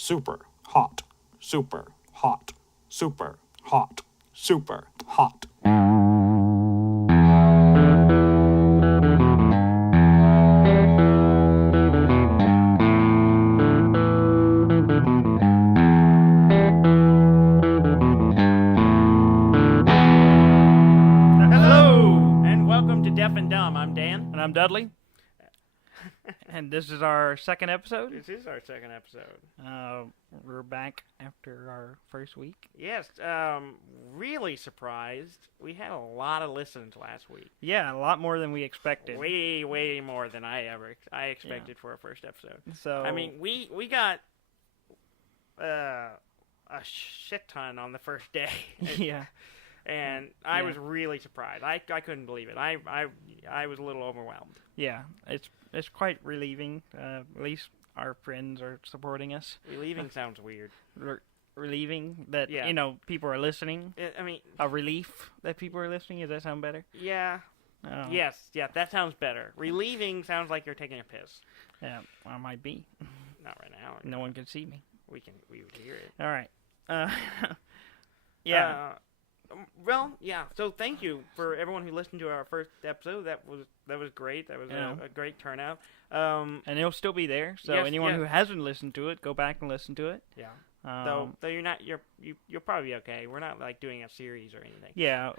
super hot, super hot, super hot, super hot. And I'm Dudley, and this is our second episode. This is our second episode. We're back after our first week. Yes, really surprised. We had a lot of listens last week. Yeah, a lot more than we expected. Way more than I expected for our first episode. So I mean, we got a shit ton on the first day. Yeah. And I was really surprised. I couldn't believe it. I was a little overwhelmed. Yeah, it's quite relieving. At least our friends are supporting us. Relieving sounds weird. Relieving that Yeah. People are listening. I mean, a relief that people are listening. Does that sound better? Yeah. Yes. Yeah, that sounds better. Relieving sounds like you're taking a piss. Yeah, I might be. Not right now. No one can see me. We would hear it. All right. Yeah. Well, yeah. So thank you for everyone who listened to our first episode. That was great. That was a great turnout. And it'll still be there. So yes, anyone who hasn't listened to it, go back and listen to it. Yeah. Though you'll probably be okay. We're not like doing a series or anything. Yeah.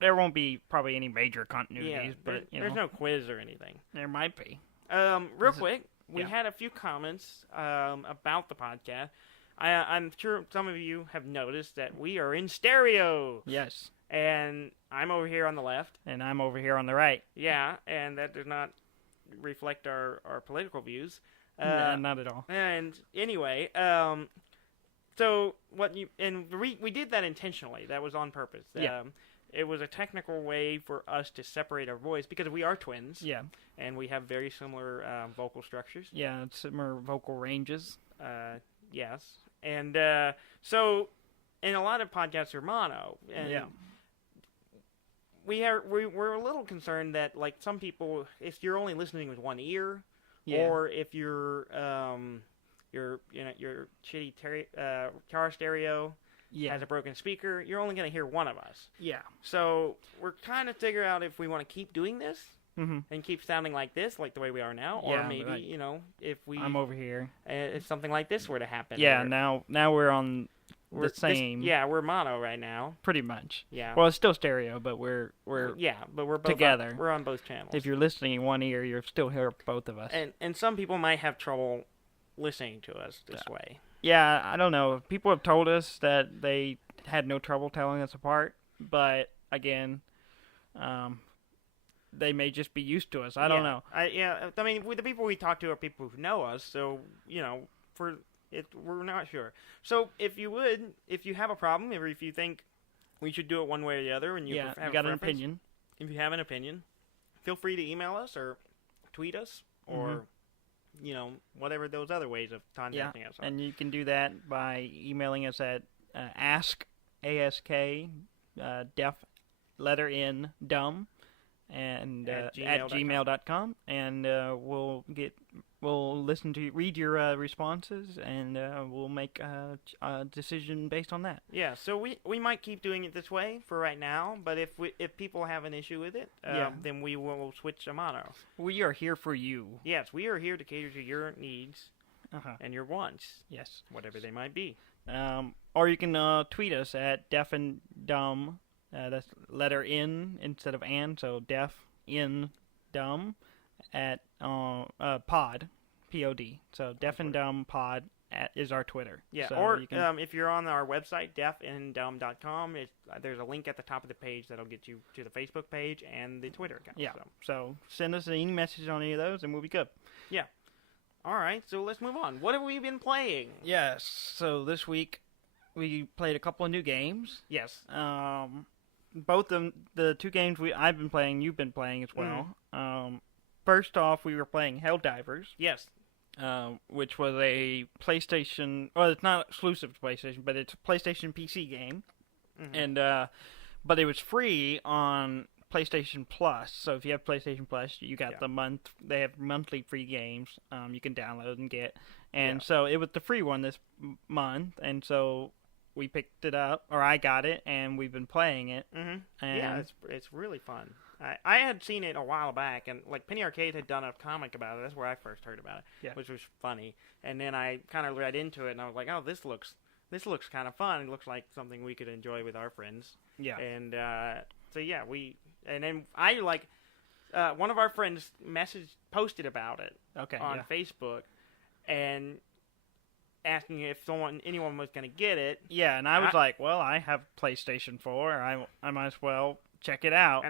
There won't be probably any major continuities, but there's no quiz or anything. There might be. Real quick, we had a few comments about the podcast. I'm sure some of you have noticed that we are in stereo. Yes. And I'm over here on the left. And I'm over here on the right. Yeah, and that does not reflect our political views. No, not at all. And anyway, so we did that intentionally. That was on purpose. Yeah. It was a technical way for us to separate our voice because we are twins. Yeah. And we have very similar vocal structures. Yeah, similar vocal ranges. Yes. And so, and a lot of podcasts are mono. And yeah. We're a little concerned that, like, some people, if you're only listening with one ear, or if your shitty car stereo has a broken speaker, you're only going to hear one of us. Yeah. So we're trying to figure out if we want to keep doing this. Mm-hmm. And keep sounding like this, like the way we are now, or maybe if I'm over here. If something like this were to happen. Yeah, now we're on the same. We're mono right now. Pretty much. Yeah. Well, it's still stereo, but we're but we're both together. We're on both channels. If you're listening in one ear, you'll still hear both of us. And some people might have trouble listening to us this way. Yeah, I don't know. People have told us that they had no trouble telling us apart, but again, they may just be used to us. I don't know. I mean, with the people we talk to are people who know us, so we're not sure. So if you have a problem, or if you think we should do it one way or the other, and you got an opinion, if you have an opinion, feel free to email us or tweet us or whatever those other ways of contacting us are. And you can do that by emailing us at ask def letter n dumb. And at gmail.com, and we'll read your responses, and we'll make a decision based on that. Yeah, so we might keep doing it this way for right now, but if people have an issue with it, then we will switch to mono. We are here for you. Yes, we are here to cater to your needs and your wants. Yes, whatever they might be. Or you can tweet us at deaf and dumb. That's letter N instead of an, so deaf in dumb at pod, P-O-D. So deaf and dumb pod is our Twitter. Yeah, so or if you're on our website, deafandumb.com, there's a link at the top of the page that'll get you to the Facebook page and the Twitter account. Yeah, so send us any message on any of those and we'll be good. Yeah. All right, so let's move on. What have we been playing? Yes, so this week we played a couple of new games. Yes. Both of the two games I've been playing, you've been playing as well. First off, we were playing Helldivers. Yes. Which was a PlayStation. Well, it's not exclusive to PlayStation, but it's a PlayStation PC game. Mm-hmm. And but it was free on PlayStation Plus. So if you have PlayStation Plus, you got the month. They have monthly free games you can download and get. And so it was the free one this month, and so we picked it up, or I got it, and we've been playing it. Mm-hmm. And Yeah, it's really fun. I had seen it a while back, and like Penny Arcade had done a comic about it. That's where I first heard about it, which was funny. And then I kind of read into it, and I was like, oh, this looks kind of fun. It looks like something we could enjoy with our friends. Yeah. And so yeah, then I like one of our friends posted about it on Facebook, and asking if anyone was going to get it. Yeah, and I was like, well, I have PlayStation 4. I might as well check it out.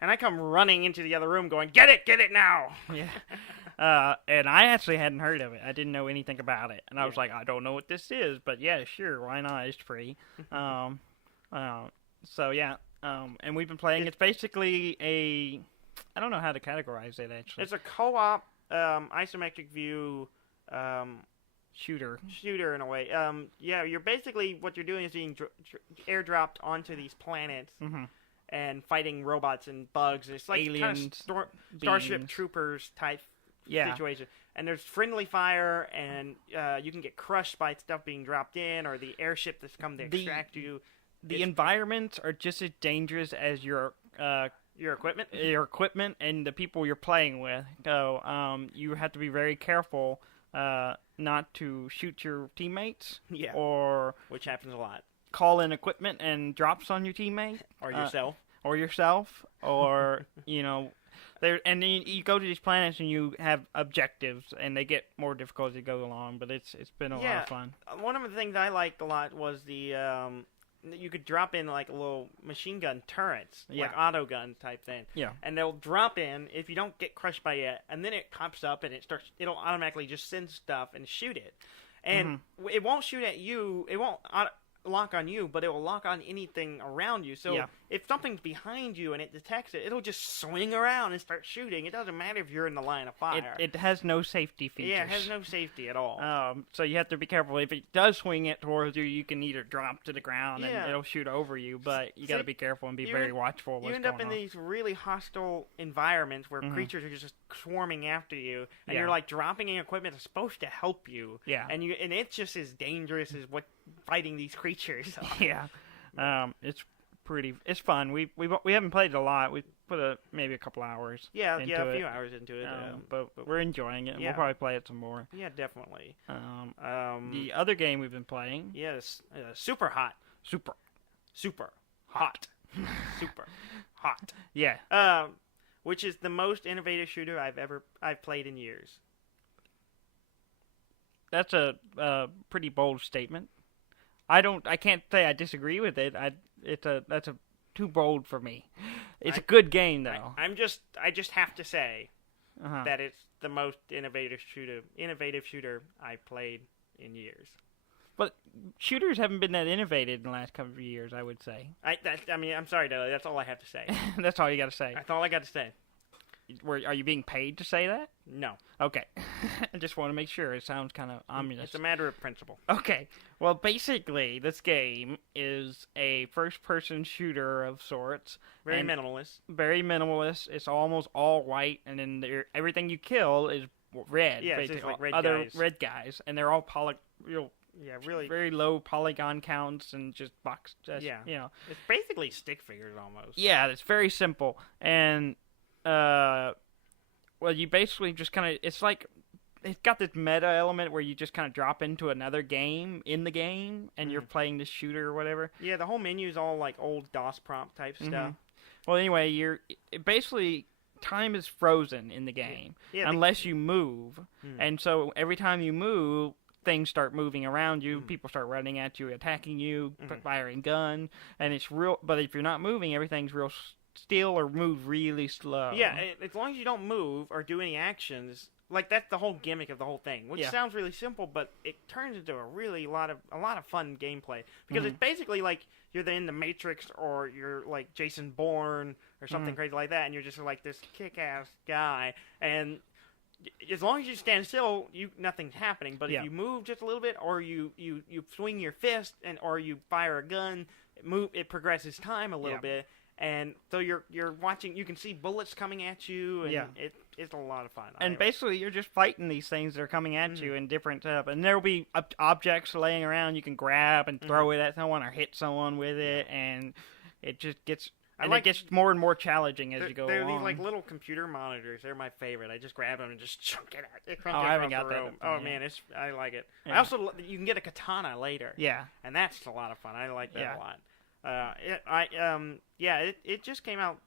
And I come running into the other room going, get it now! Yeah. And I actually hadn't heard of it. I didn't know anything about it. And I was like, I don't know what this is, but yeah, sure, why not? It's free. So yeah, and we've been playing. It's basically I don't know how to categorize it, actually. It's a co-op, isometric view, shooter in a way. Yeah, what you're doing is being airdropped onto these planets and fighting robots and bugs. It's like aliens, kind of Starship Troopers type situation. And there's friendly fire, and you can get crushed by stuff being dropped in, or the airship that's come to extract you. The environments are just as dangerous as your equipment. Your equipment and the people you're playing with. So you have to be very careful not to shoot your teammates. Yeah. Or which happens a lot. Call in equipment and drops on your teammate. Or yourself. Or and then you go to these planets and you have objectives, and they get more difficult as you go along. But it's been a lot of fun. One of the things I liked a lot was the you could drop in like little machine gun turrets, like auto gun type thing. Yeah. And they'll drop in if you don't get crushed by it, and then it pops up and it'll automatically just send stuff and shoot it. And it won't shoot at you. It won't lock on you, but it will lock on anything around you. So if something's behind you and it detects it, it'll just swing around and start shooting. It doesn't matter if you're in the line of fire. It has no safety features. Yeah, it has no safety at all. So you have to be careful. If it does swing it towards you, you can either drop to the ground and it'll shoot over you, but you got to be careful and be very watchful of what's going on. You end up in these really hostile environments where creatures are just swarming after you, and you're like dropping in equipment that's supposed to help you. Yeah. And it's just as dangerous as what fighting these creatures are. Yeah. It's fun. We haven't played it a lot. We put maybe a couple hours. Yeah, a few hours into it. But we're enjoying it. And we'll probably play it some more. Yeah, definitely. The other game we've been playing. Yes, SUPERHOT. Super hot. Super hot. Yeah. Which is the most innovative shooter I've played in years. That's a pretty bold statement. I can't say I disagree with it. That's too bold for me. It's a good game though. I just have to say that it's the most innovative shooter I've played in years. But shooters haven't been that innovative in the last couple of years, I would say. I'm sorry, Dudley. That's all I have to say. That's all you got to say. That's all I got to say. Are you being paid to say that? No. Okay. I just want to make sure. It sounds kind of ominous. It's a matter of principle. Okay. Well, basically, this game is a first-person shooter of sorts. Very minimalist. Very minimalist. It's almost all white, and then everything you kill is red. Yeah, it's like red guys, and they're all really very low polygon counts and just box. It's basically stick figures almost. Yeah, it's very simple, and you basically just kind of, it's like, it's got this meta element where you just kind of drop into another game in the game, and you're playing this shooter or whatever. Yeah, the whole menu's all like old DOS prompt type stuff. Well, anyway, basically, time is frozen in the game unless you move, and so every time you move, things start moving around you, people start running at you, attacking you, firing gun, and it's real, but if you're not moving, everything's real still or move really slow. Yeah, as long as you don't move or do any actions, like that's the whole gimmick of the whole thing, which sounds really simple, but it turns into a lot of fun gameplay because it's basically like you're in the Matrix or you're like Jason Bourne or something crazy like that, and you're just like this kick-ass guy, and as long as you stand still, nothing's happening. But if you move just a little bit, or you swing your fist, or you fire a gun, it progresses time a little bit. And so you're watching. You can see bullets coming at you, and it's a lot of fun. And basically, you're just fighting these things that are coming at you in different and there will be objects laying around you can grab and throw it at someone or hit someone with it, and it just gets. And it gets more and more challenging as you go along. They're these like little computer monitors. They're my favorite. I just grab them and just chunk it at. I haven't got that. Oh man, I like it. Yeah. I also you can get a katana later. Yeah, and that's a lot of fun. I like that a lot. It just came out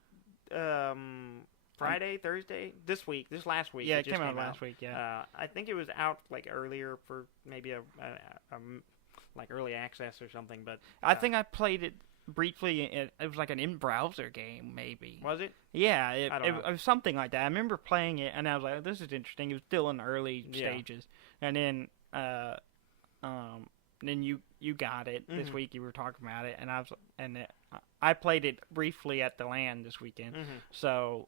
Friday, Thursday, this last week. Yeah, it came out last week. Yeah, I think it was out like earlier for maybe a like early access or something. But I think I played it briefly. It was like an in-browser game, maybe. Was it? Yeah, it was something like that. I remember playing it, and I was like, oh, "This is interesting." It was still in the early stages, and then you got it this week. You were talking about it, and I played it briefly at the LAN this weekend. So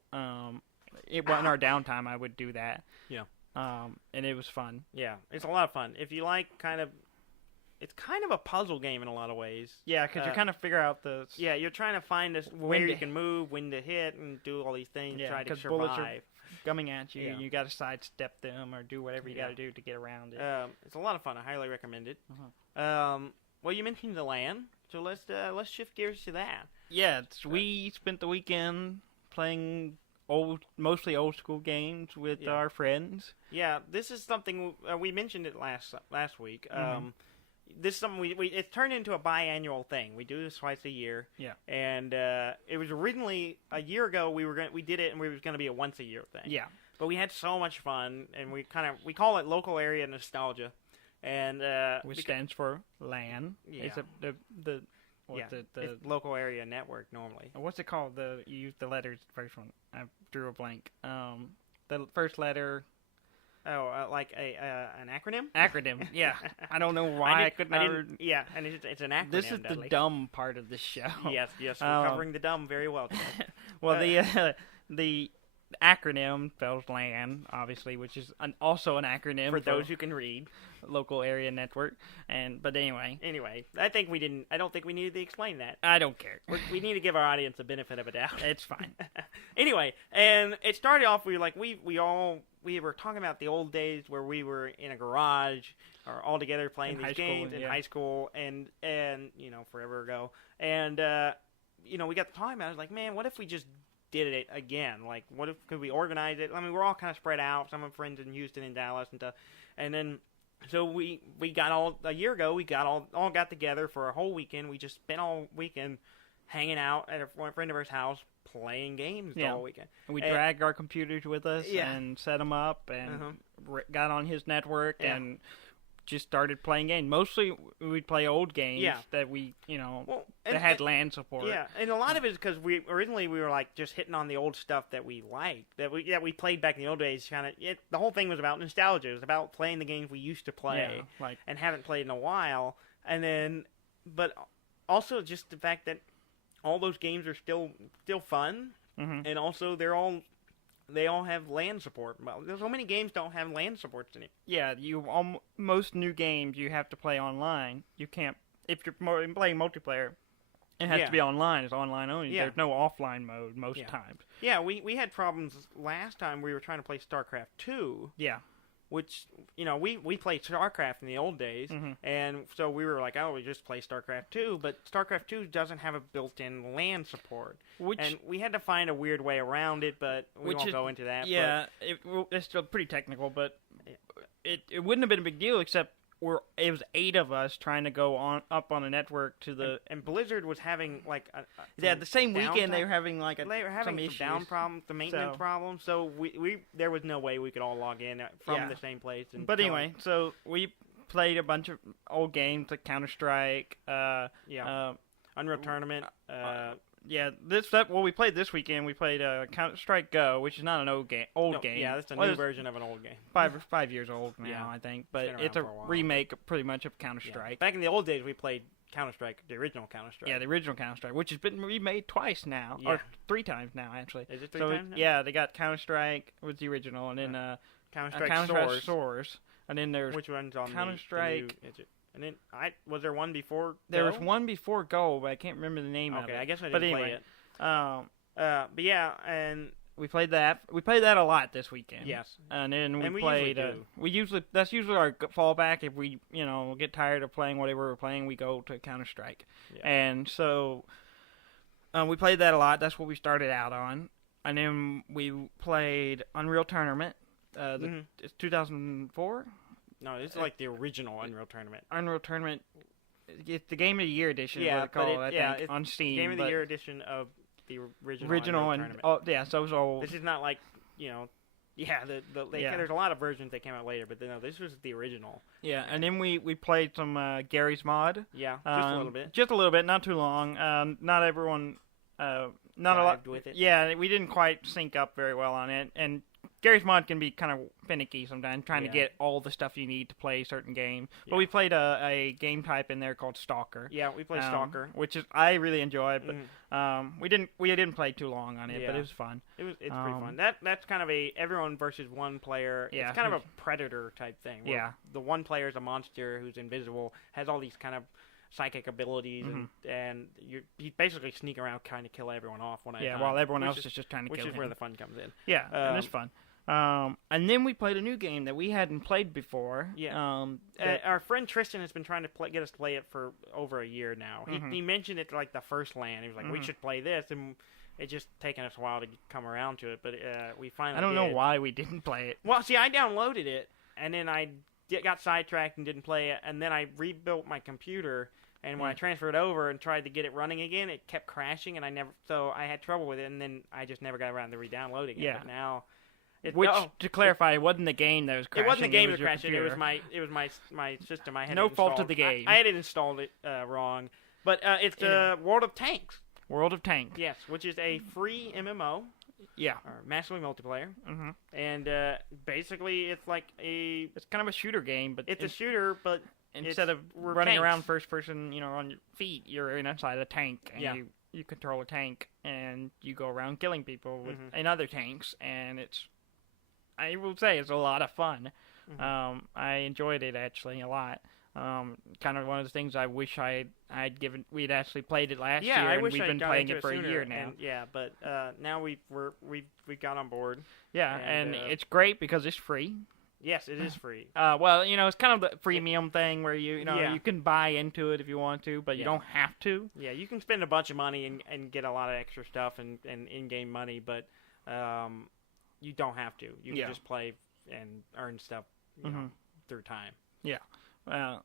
it wasn't our downtime. I would do that. Yeah. And it was fun. Yeah, it's a lot of fun. If you like it's kind of a puzzle game in a lot of ways. Yeah, because you kind of figure out the... Yeah, you're trying to find where you can move, when to hit, and do all these things, try to survive. Bullets are coming at you, and you got to sidestep them or do whatever you got to do to get around it. It's a lot of fun. I highly recommend it. Well, you mentioned the LAN, so let's shift gears to that. Yeah, we spent the weekend playing mostly old school games with our friends. Yeah, this is something we mentioned it last week. This is something it's turned into a biannual thing. We do this twice a year. Yeah. And it was originally a year ago we did it, and it was going to be a once a year thing. Yeah. But we had so much fun, and we call it local area nostalgia, and which stands for LAN. Yeah. It's it's local area network normally. What's it called? You use the letters. The first one. I drew a blank. The first letter. Oh, like an acronym? Acronym, yeah. I don't know why I couldn't. Yeah, and it's an acronym. This is Dudley. the dumb part of the show. Yes, we're covering the dumb very well today. Well, the acronym spells LAN, obviously, which is also an acronym for those who can read. Local area network, but anyway. Anyway, I don't think we needed to explain that. I don't care. We need to give our audience the benefit of a doubt. It's fine. Anyway, and it started off. We were like we were talking about the old days where we were in a garage or all together playing these games in high school and forever ago. And we got to talking about it. I was like, man, what if we just did it again? Like, could we organize it? I mean, we're all kind of spread out. Some of my friends in Houston and Dallas and stuff. And then, so we got a year ago, we got all got together for a whole weekend. We just spent all weekend hanging out at a friend of ours house playing games the whole weekend. And we dragged our computers with us and set them up and got on his network and just started playing games. Mostly we'd play old games that we, that had LAN support. Yeah, and a lot of it is because we were like just hitting on the old stuff that we liked, that we played back in the old days. The whole thing was about nostalgia. It was about playing the games we used to play and haven't played in a while. And then, but also just the fact that all those games are still fun, and also they all have LAN support. So many games don't have LAN supports in it. Yeah, most new games you have to play online. You can't, if you're playing multiplayer, it has to be online. It's online only. Yeah. There's no offline mode most times. Yeah, we had problems last time we were trying to play StarCraft 2. Yeah. Which, we played StarCraft in the old days, and so we were like, we just play StarCraft 2, but StarCraft 2 doesn't have a built-in LAN support. And we had to find a weird way around it, but we won't go into that. Yeah, it's still pretty technical, but it wouldn't have been a big deal except it was 8 of us trying to go up on a network to the... And Blizzard was having, like... the same weekend they were having, like, some down problems, the maintenance problems, so there was no way we could all log in from the same place. But anyway, so we played a bunch of old games like Counter-Strike, Unreal Tournament, we played this weekend. We played Counter-Strike Go, which is not an old game. Yeah, it's a new version of an old game. 5 years old now, I think. But it's a remake, pretty much, of Counter-Strike. Yeah. Back in the old days, we played Counter-Strike, the original Counter-Strike. Yeah, the original Counter-Strike, which has been remade twice now, or 3 times now, actually. Is it 3 times now? Yeah, they got Counter-Strike was the original, and then Counter-Strike Source, and then there's which one's on Counter-Strike. And then was there one before Go? There was one before Go, but I can't remember the name of it. Okay, I guess I didn't play it. But yeah, and we played that. We played that a lot this weekend. Yes. And then we And we played. usually do. That's usually our fallback if we get tired of playing whatever we're playing. We go to Counter-Strike, and so we played that a lot. That's what we started out on, and then we played Unreal Tournament. It's 2004. No, it's like the original Unreal Tournament. Unreal Tournament. It's the Game of the Year edition. Yeah, what they call but it, I think, on Steam. Game of the Year edition of the original Unreal Tournament. Oh yeah, so it was old. This is not like there's a lot of versions that came out later, but no, this was the original. Yeah, and then we played some Gary's Mod. Yeah, just a little bit. Just a little bit, not too long. Not everyone. Not a lot with it. Yeah, we didn't quite sync up very well on it, and Gary's Mod can be kind of finicky sometimes, trying to get all the stuff you need to play certain games. But we played a game type in there called Stalker. Yeah, we played Stalker, which is I really enjoyed. But we didn't play too long on it, but it was fun. It's pretty fun. That's kind of a everyone versus one player. Yeah, it's kind of a Predator type thing. Yeah, the one player is a monster who's invisible, has all these kind of psychic abilities, and you basically sneak around, kind of kill everyone off one at a time. While everyone else is just trying to kill him. Which is where the fun comes in. Yeah, and it's fun. And then we played a new game that we hadn't played before. Yeah. Our friend Tristan has been trying to get us to play it for over a year now. He mentioned it like the first LAN. He was like, we should play this, and it's just taken us a while to come around to it, but we finally I don't know why we didn't play it. Well, see, I downloaded it, and then I got sidetracked and didn't play it, and then I rebuilt my computer. And when I transferred over and tried to get it running again, it kept crashing, and I had trouble with it, and then I just never got around to re-downloading it. Yeah. But now, to clarify, it wasn't the game that was crashing. It wasn't the game that was crashing. It was my system. I had no fault of the game. I had it installed wrong, but it's World of Tanks. World of Tanks. Yes, which is a free MMO. Yeah. Or massively multiplayer. And basically, it's like it's kind of a shooter game, but it's a shooter, but instead of running around first person, on your feet, you're inside a tank, and you control a tank, and you go around killing people in other tanks, and I will say it's a lot of fun. I enjoyed it actually a lot. Kind of one of the things I wish we'd actually played it last year, and we've been playing it for a year now. But now we got on board. Yeah, and it's great because it's free. Yes, it is free. Well, it's kind of the freemium thing where you can buy into it if you want to, but you don't have to. Yeah, you can spend a bunch of money and get a lot of extra stuff and in-game money, but you don't have to. You can just play and earn stuff through time. Yeah. Well,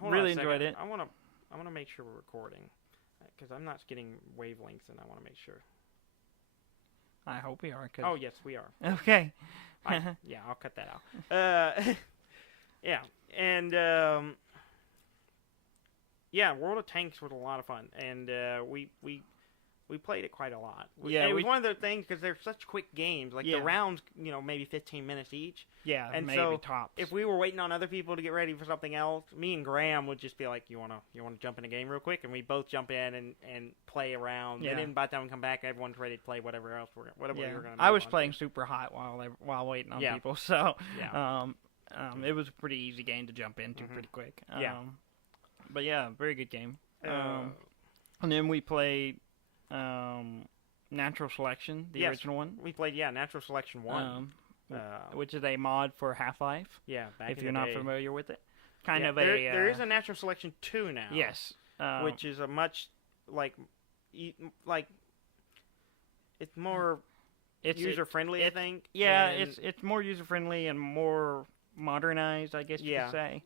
really enjoyed it. I want to make sure we're recording because I'm not getting wavelengths, and I want to make sure. I hope we are. Oh yes, we are. Okay. I'll cut that out. Yeah, and World of Tanks was a lot of fun, and we played it quite a lot. It was one of those things because they're such quick games. Like the rounds, maybe 15 minutes each. Yeah, and maybe so tops. If we were waiting on other people to get ready for something else, me and Graham would just be like, "You wanna jump in a game real quick?" And we both jump in and play around. Yeah. And then by the time we come back, everyone's ready to play whatever else we're going to. I was playing SUPERHOT while waiting on people, so it was a pretty easy game to jump into pretty quick. But very good game. And then we played Natural Selection, the original one. We played Natural Selection 1. Which is a mod for Half-Life. Yeah, if you're not familiar with it. There is a Natural Selection 2 now. Yes. Which is a much, it's more user-friendly, I think. Yeah, it's more user-friendly and more modernized, I guess you could say.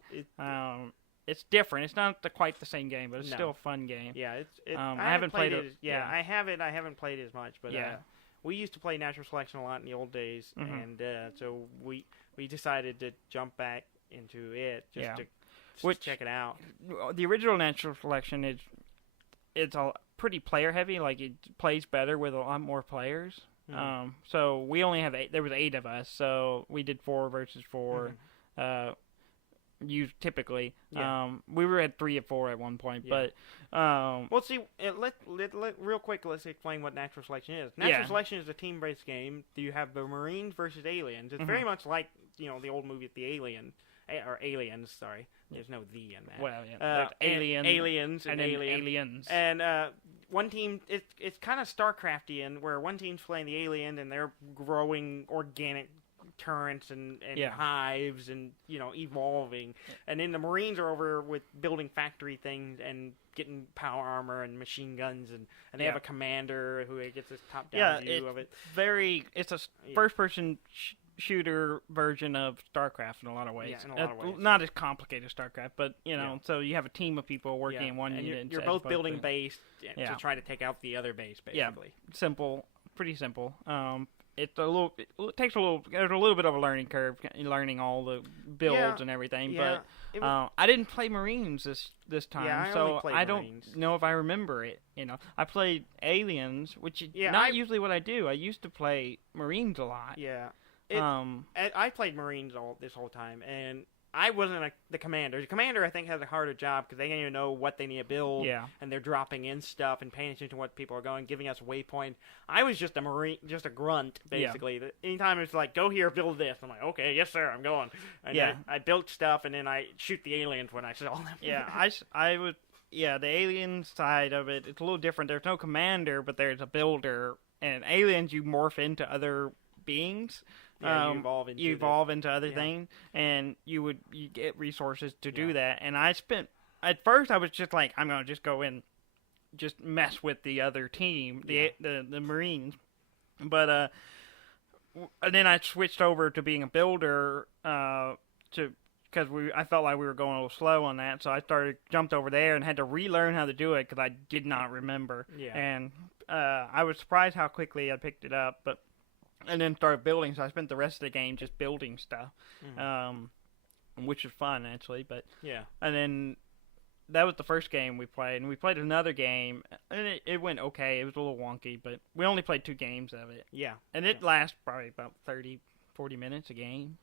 It's different. It's not quite the same game, but it's still a fun game. Yeah, I haven't played it. I have it. I haven't played it as much, but we used to play Natural Selection a lot in the old days, and so we decided to jump back into it just to check it out. The original Natural Selection it's a pretty player heavy. Like it plays better with a lot more players. So we only have 8. There was 8 of us, so we did 4 versus 4. Typically, we were at 3 or 4 at one point, but well, see, let real quick. Let's explain what Natural Selection is. Natural Selection is a team-based game. You have the Marines versus aliens. It's very much like the old movie The Alien, or Aliens. Sorry, there's no "the" in that. Well, aliens, and aliens, and aliens, and one team, it's kind of StarCraftian, where one team's playing the alien and they're growing organic turrets and hives and evolving, and then the Marines are over with building factory things and getting power armor and machine guns, and they have a commander who gets this top down view of it. It's a first person shooter version of StarCraft in a lot of ways. Yeah, in a lot of ways. Not as complicated as StarCraft, but so you have a team of people working in one unit. And you're both building base to try to take out the other base, basically. Yeah, simple, pretty simple. It takes a little. There's a little bit of a learning curve, learning all the builds and everything. But I didn't play Marines this time, so I don't know if I remember it. I played Aliens, which is not usually what I do. I used to play Marines a lot. Yeah. I played Marines this whole time, and I wasn't the commander. The commander, I think, has a harder job because they don't even know what they need to build, and they're dropping in stuff and paying attention to what people are going, giving us waypoints. I was just a Marine, just a grunt, basically. Yeah. Anytime it's like, go here, build this, I'm like, okay, yes, sir, I'm going. And I built stuff, and then I shoot the aliens when I saw them. I would. Yeah, the alien side of it, it's a little different. There's no commander, but there's a builder, and aliens, you morph into other beings. Yeah, you evolve into other things, and you get resources to do that. And at first I was just like, I'm gonna just go in, just mess with the other team, the Marines. But and then I switched over to being a builder because I felt like we were going a little slow on that, so I jumped over there and had to relearn how to do it because I did not remember. Yeah. And I was surprised how quickly I picked it up, and then started building, so I spent the rest of the game just building stuff, which was fun, actually. But and then that was the first game we played, and we played another game, and it went okay. It was a little wonky, but we only played 2 games of it. Yeah. And it lasts probably about 30, 40 minutes a game.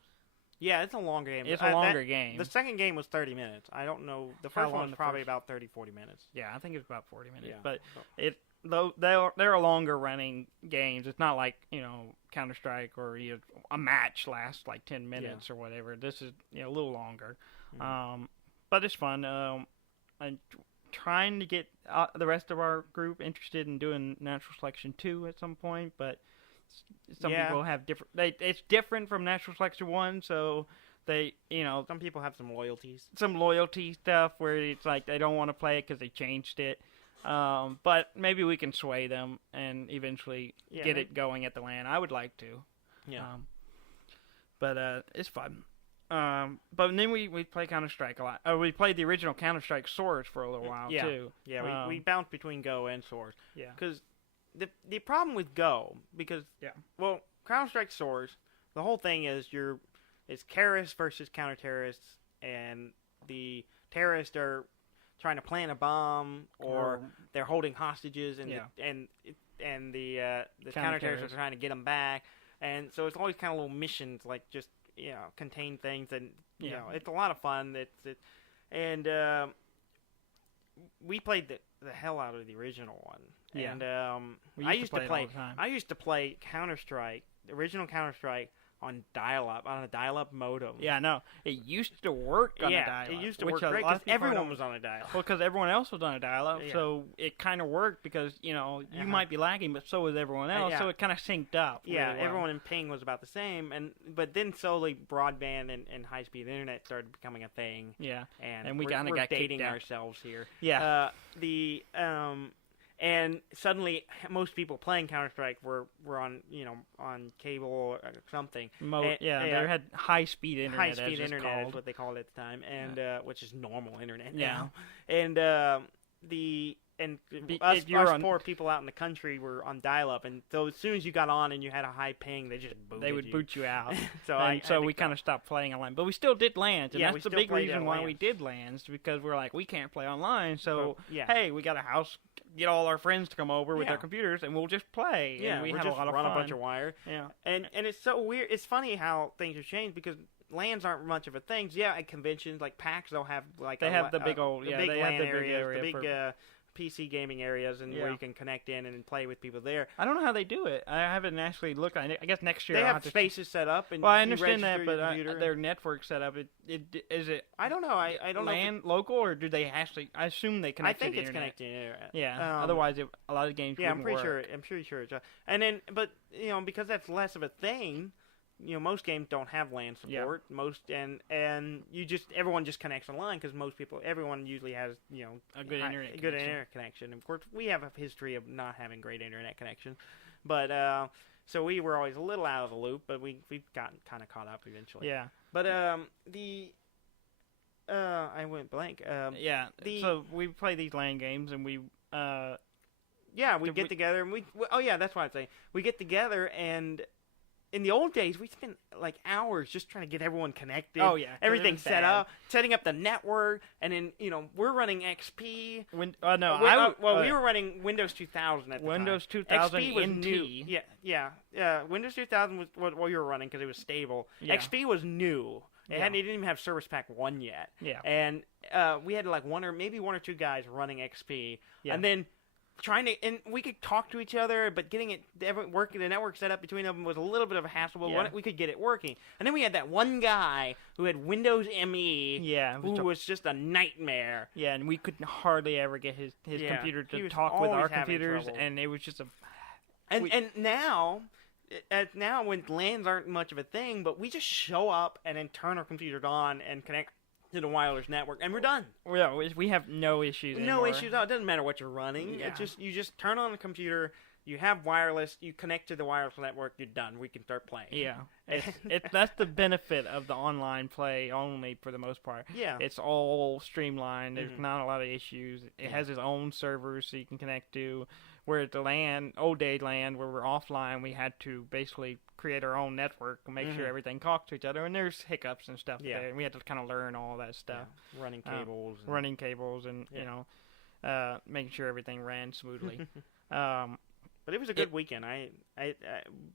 Yeah, it's a longer game. It's a longer game. The second game was 30 minutes. I don't know. The first one was probably about 30, 40 minutes. Yeah, I think it was about 40 minutes. Yeah. But though they're longer running games. It's not like Counter-Strike or a match lasts like 10 minutes or whatever. This is a little longer, but it's fun. I'm trying to get the rest of our group interested in doing Natural Selection 2 at some point, but some people have different. It's different from Natural Selection 1, so they some people have some loyalty stuff where it's like they don't want to play it because they changed it. But maybe we can sway them and eventually get it going at the LAN. I would like to. Yeah. But it's fun. But then we play Counter-Strike a lot. We played the original Counter-Strike Source for a little while, too. Yeah, we bounced between Go and Source. Yeah. Because the problem with Go, well, Counter-Strike Source, the whole thing is it's terrorists versus counter-terrorists, and the terrorists are trying to plant a bomb, or they're holding hostages, and the counter-terrorists are trying to get them back, and so it's always kind of little missions, like just contain things, and it's a lot of fun. And we played the hell out of the original one, and I used to play Counter-Strike, the original Counter-Strike, on dial-up, on a dial-up modem. Yeah, no, it used to work on a dial-up. It used to work great because everyone was on a dial-up. Well, because everyone else was on a dial-up, so it kind of worked because, you might be lagging, but so was everyone else, so it kind of synced up. Yeah, really well. Everyone in ping was about the same, but then slowly broadband and high-speed internet started becoming a thing. Yeah, and we kind of got dating kicked out. ourselves here. Yeah. And suddenly, most people playing Counter-Strike were on cable or something. They had high-speed internet. High-speed internet is what they called it at the time, and which is normal internet now. And us poor people out in the country were on dial-up, and so as soon as you got on and you had a high ping, they would boot you out. so we kind of stopped playing online, but we still did LANs, and that's the big reason why we did LANs, because we're like, we can't play online, so hey, we got a house, get all our friends to come over with their computers, and we'll just play. Yeah, and we we'll have just a lot of run fun. a bunch of wire. Yeah, and it's so weird. It's funny how things have changed because LANs aren't much of a thing. Yeah, at conventions like PAX, they'll have like the big old big LAN areas, the big PC gaming areas and where you can connect in and play with people there. I don't know how they do it. I haven't actually looked. I guess next year They I'll have to spaces set up. And well, I you understand that, register but your computer. their network set up. Is it? I don't know. I don't know. Local, or do they actually? I assume they connect. I think to the it's internet. connected to the internet. Yeah. Otherwise, a lot of games. Yeah, I'm wouldn't pretty work. sure. I'm pretty sure. And then, but because that's less of a thing. Most games don't have LAN support. And everyone just connects online because everyone usually has a good internet connection. Of course, we have a history of not having great internet connection, but so we were always a little out of the loop. But we've gotten kind of caught up eventually. Yeah. But I went blank. So we play these LAN games and we. We get together and that's what I'm saying. We get together and. In the old days, we spent like hours just trying to get everyone connected. Oh yeah, everything set up, setting up the network, and then we're running XP. We were running Windows 2000 at the time. Windows 2000 XP was NT. new. Yeah. Windows 2000 was what we were running because it was stable. Yeah. XP was new. It didn't even have Service Pack 1 yet. Yeah. And we had like one or two guys running XP, and then. And we could talk to each other, but getting it working, the network set up between them was a little bit of a hassle. But we could get it working, and then we had that one guy who had Windows ME, who was just a nightmare. Yeah, and we could hardly ever get his computer to talk with our computers, and it was just a. And now when LANs aren't much of a thing, but we just show up and then turn our computers on and connect to the wireless network, and we're done. Yeah, we have no issues anymore. No issues. It doesn't matter what you're running. Yeah. You just turn on the computer. You have wireless. You connect to the wireless network. You're done. We can start playing. Yeah, that's the benefit of the online play only for the most part. Yeah, it's all streamlined. There's not a lot of issues. It has its own servers so you can connect to. Where at the old day LAN, where we're offline, we had to basically create our own network and make sure everything talks to each other. And there's hiccups and stuff there, and we had to kind of learn all that stuff. Yeah. Running cables, and making sure everything ran smoothly. But it was a good weekend.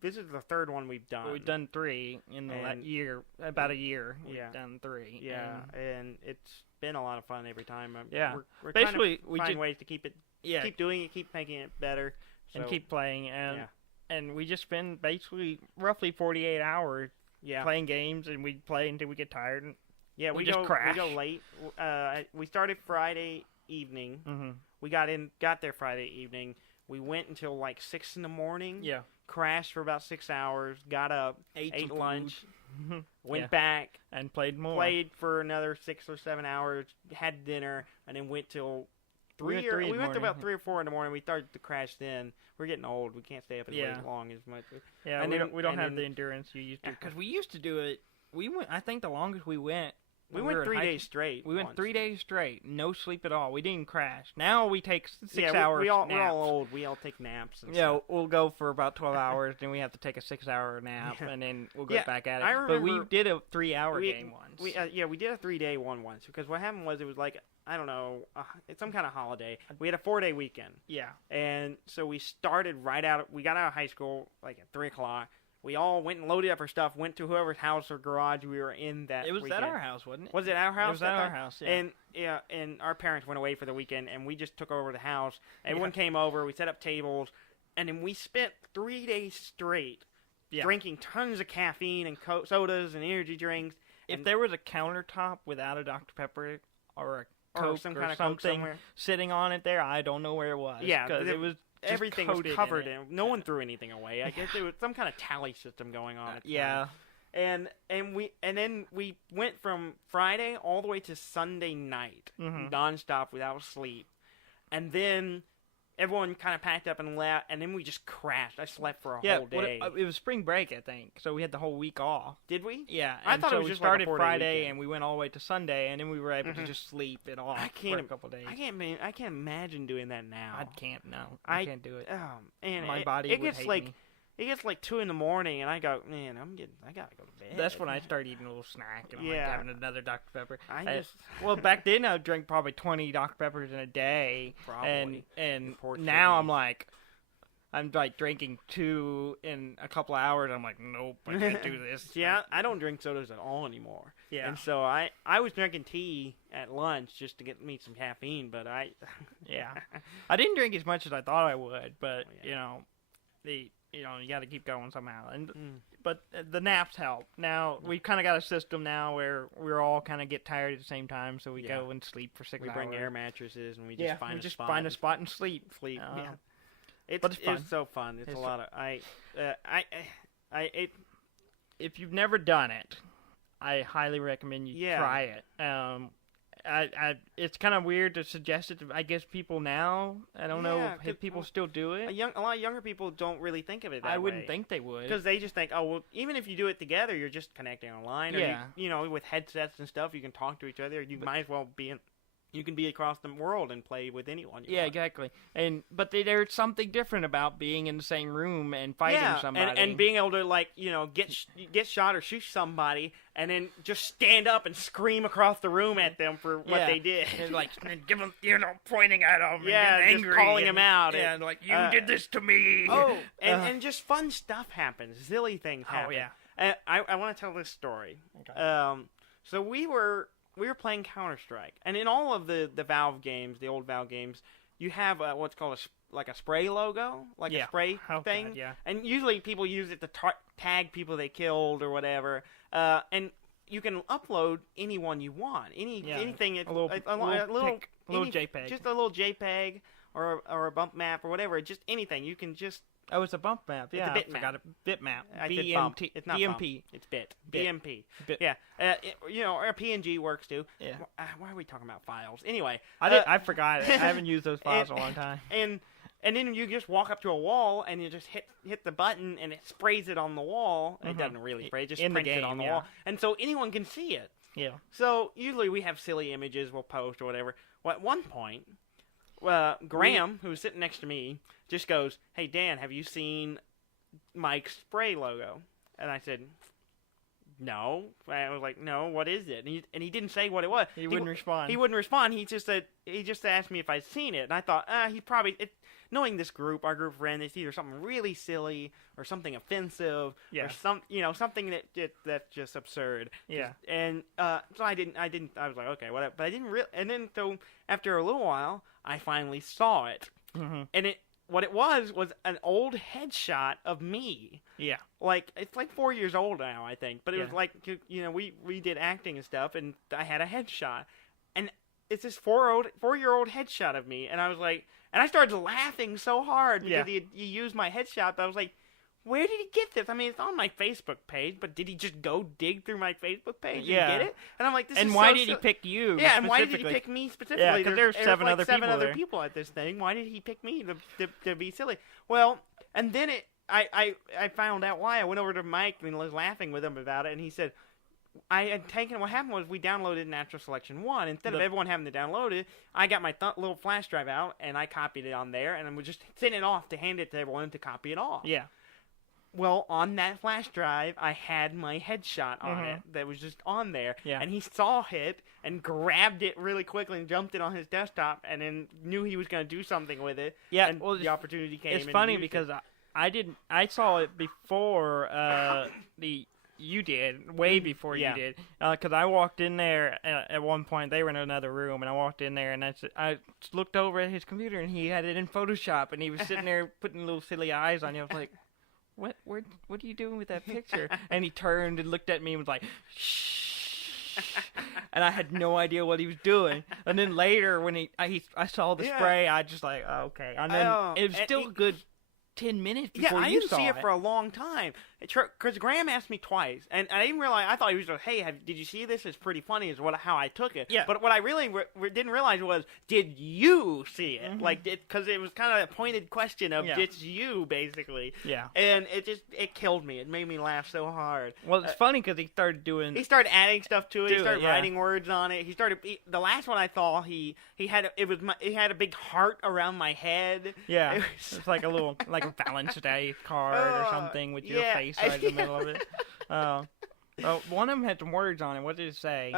This is the third one we've done. We've done 3 in the year, about a year. We've done 3. Yeah, and it's been a lot of fun every time. We're basically trying to find ways to keep it. Yeah. Keep doing it, keep making it better. And keep playing. And we just spend basically roughly 48 hours playing games, and we play until we get tired. And we just crash. We go late. We started Friday evening. Mm-hmm. We got there Friday evening. We went until like 6 in the morning. Yeah. Crashed for about 6 hours. Got up. Ate lunch. Went back. And played more. Played for another 6 or 7 hours. Had dinner. And then went till... We went to about 3 or 4 in the morning. We started to crash then. We're getting old. We can't stay up as long as much. Yeah, and we don't have the endurance you used to. Because we used to do it. I think the longest we went. We went 3 days straight. We went 3 days straight. No sleep at all. We didn't crash. Now we take 6 naps. hours We're all old. We all take naps. And stuff. We'll go for about 12 hours. Then we have to take a 6-hour nap. And then we'll go back at it. I remember, but we did a 3-hour game once. We did a 3-day one once. Because what happened was it was like... I don't know, it's some kind of holiday. We had a 4-day weekend. Yeah. And so we started we got out of high school like at 3 o'clock. We all went and loaded up our stuff, went to whoever's house or garage we were in that It was weekend. at our house, wasn't it? Was it our house? It was at our house, yeah. And our parents went away for the weekend, and we just took over the house. Everyone came over, we set up tables, and then we spent 3 days straight drinking tons of caffeine and sodas and energy drinks. If there was a countertop without a Dr. Pepper or a Coke some kind of something Coke sitting on it there, I don't know where it was. Yeah, because it was everything was covered in no one threw anything away. I guess there was some kind of tally system going on. And then we went from Friday all the way to Sunday night, nonstop without sleep, and then everyone kind of packed up and left, and then we just crashed. I slept for a whole day. It was spring break, I think, so we had the whole week off. Did we? Yeah, I thought it was we just started like a 4-day Friday, weekend. and we went all the way to Sunday, and then we were able to just sleep it off for a couple days. I can't imagine doing that now. I can't do it. Oh, man, my body would hate me. It gets like 2 in the morning, and I go, man, I gotta go to bed. That's when I start eating a little snack and I'm like having another Dr. Pepper. Well, back then I drank probably 20 Dr. Peppers in a day. Probably. And now I'm like, I'm like drinking 2 in a couple of hours. I'm like, nope, I can't do this. Yeah, I don't drink sodas at all anymore. Yeah. And so I was drinking tea at lunch just to get me some caffeine, but Yeah. I didn't drink as much as I thought I would, but Oh, yeah. you got to keep going somehow. And but the naps help. Now we kind of got a system now where we're all kind of get tired at the same time, so we go and sleep for 6 hours. We bring air mattresses and we just find a spot. find a spot and sleep. Yeah. But it's fun. It's so fun. It's a lot of if you've never done it, I highly recommend you try it. It's kind of weird to suggest it to, I guess, people now. I don't know if people still do it. A lot of younger people don't really think of it that way. I wouldn't think they would. Because they just think, oh, well, even if you do it together, you're just connecting online. Or you know, with headsets and stuff, you can talk to each other. You might as well be in... You can be across the world and play with anyone you want. Exactly. But there's something different about being in the same room and fighting somebody. And being able to, like, you know, get shot or shoot somebody and then just stand up and scream across the room at them for what they did. And, like, give them, pointing at them and just angry. calling them out. Yeah, and like, you did this to me. Oh, and just fun stuff happens. Silly things happen. Oh, yeah. I want to tell this story. Okay. So we were playing Counter-Strike, and in all of the Valve games, the old Valve games, you have what's called a spray logo, like a spray thing. God, yeah. And usually people use it to tag people they killed or whatever. And you can upload anyone you want, anything. A little JPEG, just a little JPEG or a bump map or whatever. Just anything. You can just. Oh, it's a bump map. Yeah, it's a bitmap. Bitmap. I said bump. It's not BMP. Bump. It's bit. Bit. BMP. Bit. Yeah. You know, or PNG works too. Yeah. Why are we talking about files? Anyway. I forgot it. I haven't used those files in a long time. And then you just walk up to a wall and you just hit the button and it sprays it on the wall. It doesn't really spray. It just prints it on the wall. And so anyone can see it. Yeah. So usually we have silly images we'll post or whatever. Well, at one point, Graham, who's sitting next to me, just goes, "Hey, Dan, have you seen Mike's spray logo?" And I said, "No." I was like, "No, what is it?" And he didn't say what it was. He wouldn't respond. He wouldn't respond. He just asked me if I'd seen it. And I thought, he probably, knowing this group, our group of friends, it's either something really silly or something offensive or something that's just absurd. Yeah. And so I was like, okay, whatever. But I didn't really, and then so after a little while, I finally saw it. Mm-hmm. And what it was an old headshot of me. Yeah. Like, it's like 4 years old now, I think. But it was like, you know, we did acting and stuff, and I had a headshot. And it's this 4-year-old headshot of me. And I was like, and I started laughing so hard because he used my headshot. But I was like, where did he get this? I mean, it's on my Facebook page, but did he just go dig through my Facebook page and get it? And I'm like, this and is why so did he pick you? Yeah, and why did he pick me specifically? Yeah, because there's seven other people at this thing. Why did he pick me to be silly? Well, and then I found out why. I went over to Mike and was laughing with him about it, and he said, I had taken, what happened was we downloaded Natural Selection 1. Instead of everyone having to download it, I got my little flash drive out, and I copied it on there, and I would just send it off to hand it to everyone to copy it off. Yeah. Well, on that flash drive, I had my headshot on it that was just on there. Yeah. And he saw it and grabbed it really quickly and jumped it on his desktop and then knew he was going to do something with it. Yeah. And the opportunity came. It's funny because I saw it before you did, way before you did. Because I walked in there at one point. They were in another room, and I walked in there, and I looked over at his computer, and he had it in Photoshop, and he was sitting there putting little silly eyes on you. I was like, what are you doing with that picture? And he turned and looked at me and was like, shh. And I had no idea what he was doing. And then later when I saw the spray, I just like, oh, okay. And then it was still a good 10 minutes before I you didn't saw see it for a long time. Because Graham asked me twice, and I didn't realize. I thought he was like, "Hey, did you see this? It's pretty funny." Is how I took it. Yeah. But what I really didn't realize was, did you see it? Mm-hmm. Like, because it was kind of a pointed question of, it's you basically. Yeah. And it killed me. It made me laugh so hard. Well, it's funny because he started doing. He started adding stuff to it. He started writing words on it. The last one I saw, he had a big heart around my head. Yeah. It's like a little a Valentine's Day card or something with your face right in the middle of it. One of them had some words on it. What did it say?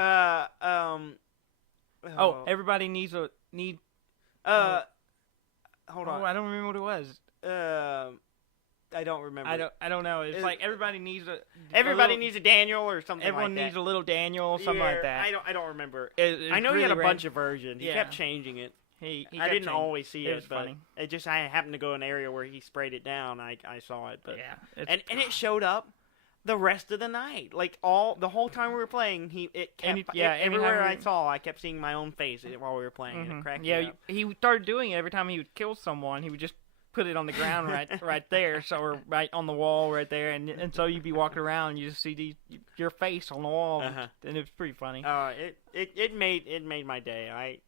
Everybody needs hold on. I don't remember what it was. I don't remember. I don't know. It's like everybody needs a needs a Daniel or something. Everyone like that. needs a little Daniel, something like that. I don't remember. It's I know really he had a bunch of versions. He Yeah. kept changing it. He I didn't always see It was but funny. it just I happened to go in an area where he sprayed it down. I saw it, but yeah, and it showed up the rest of the night. Like the whole time we were playing, everywhere I saw, I kept seeing my own face while we were playing. And it cracked me up. He started doing it every time he would kill someone. He would just put it on the ground right there, or right on the wall right there, and so you'd be walking around and you just see your face on the wall, and it was pretty funny. It made my day.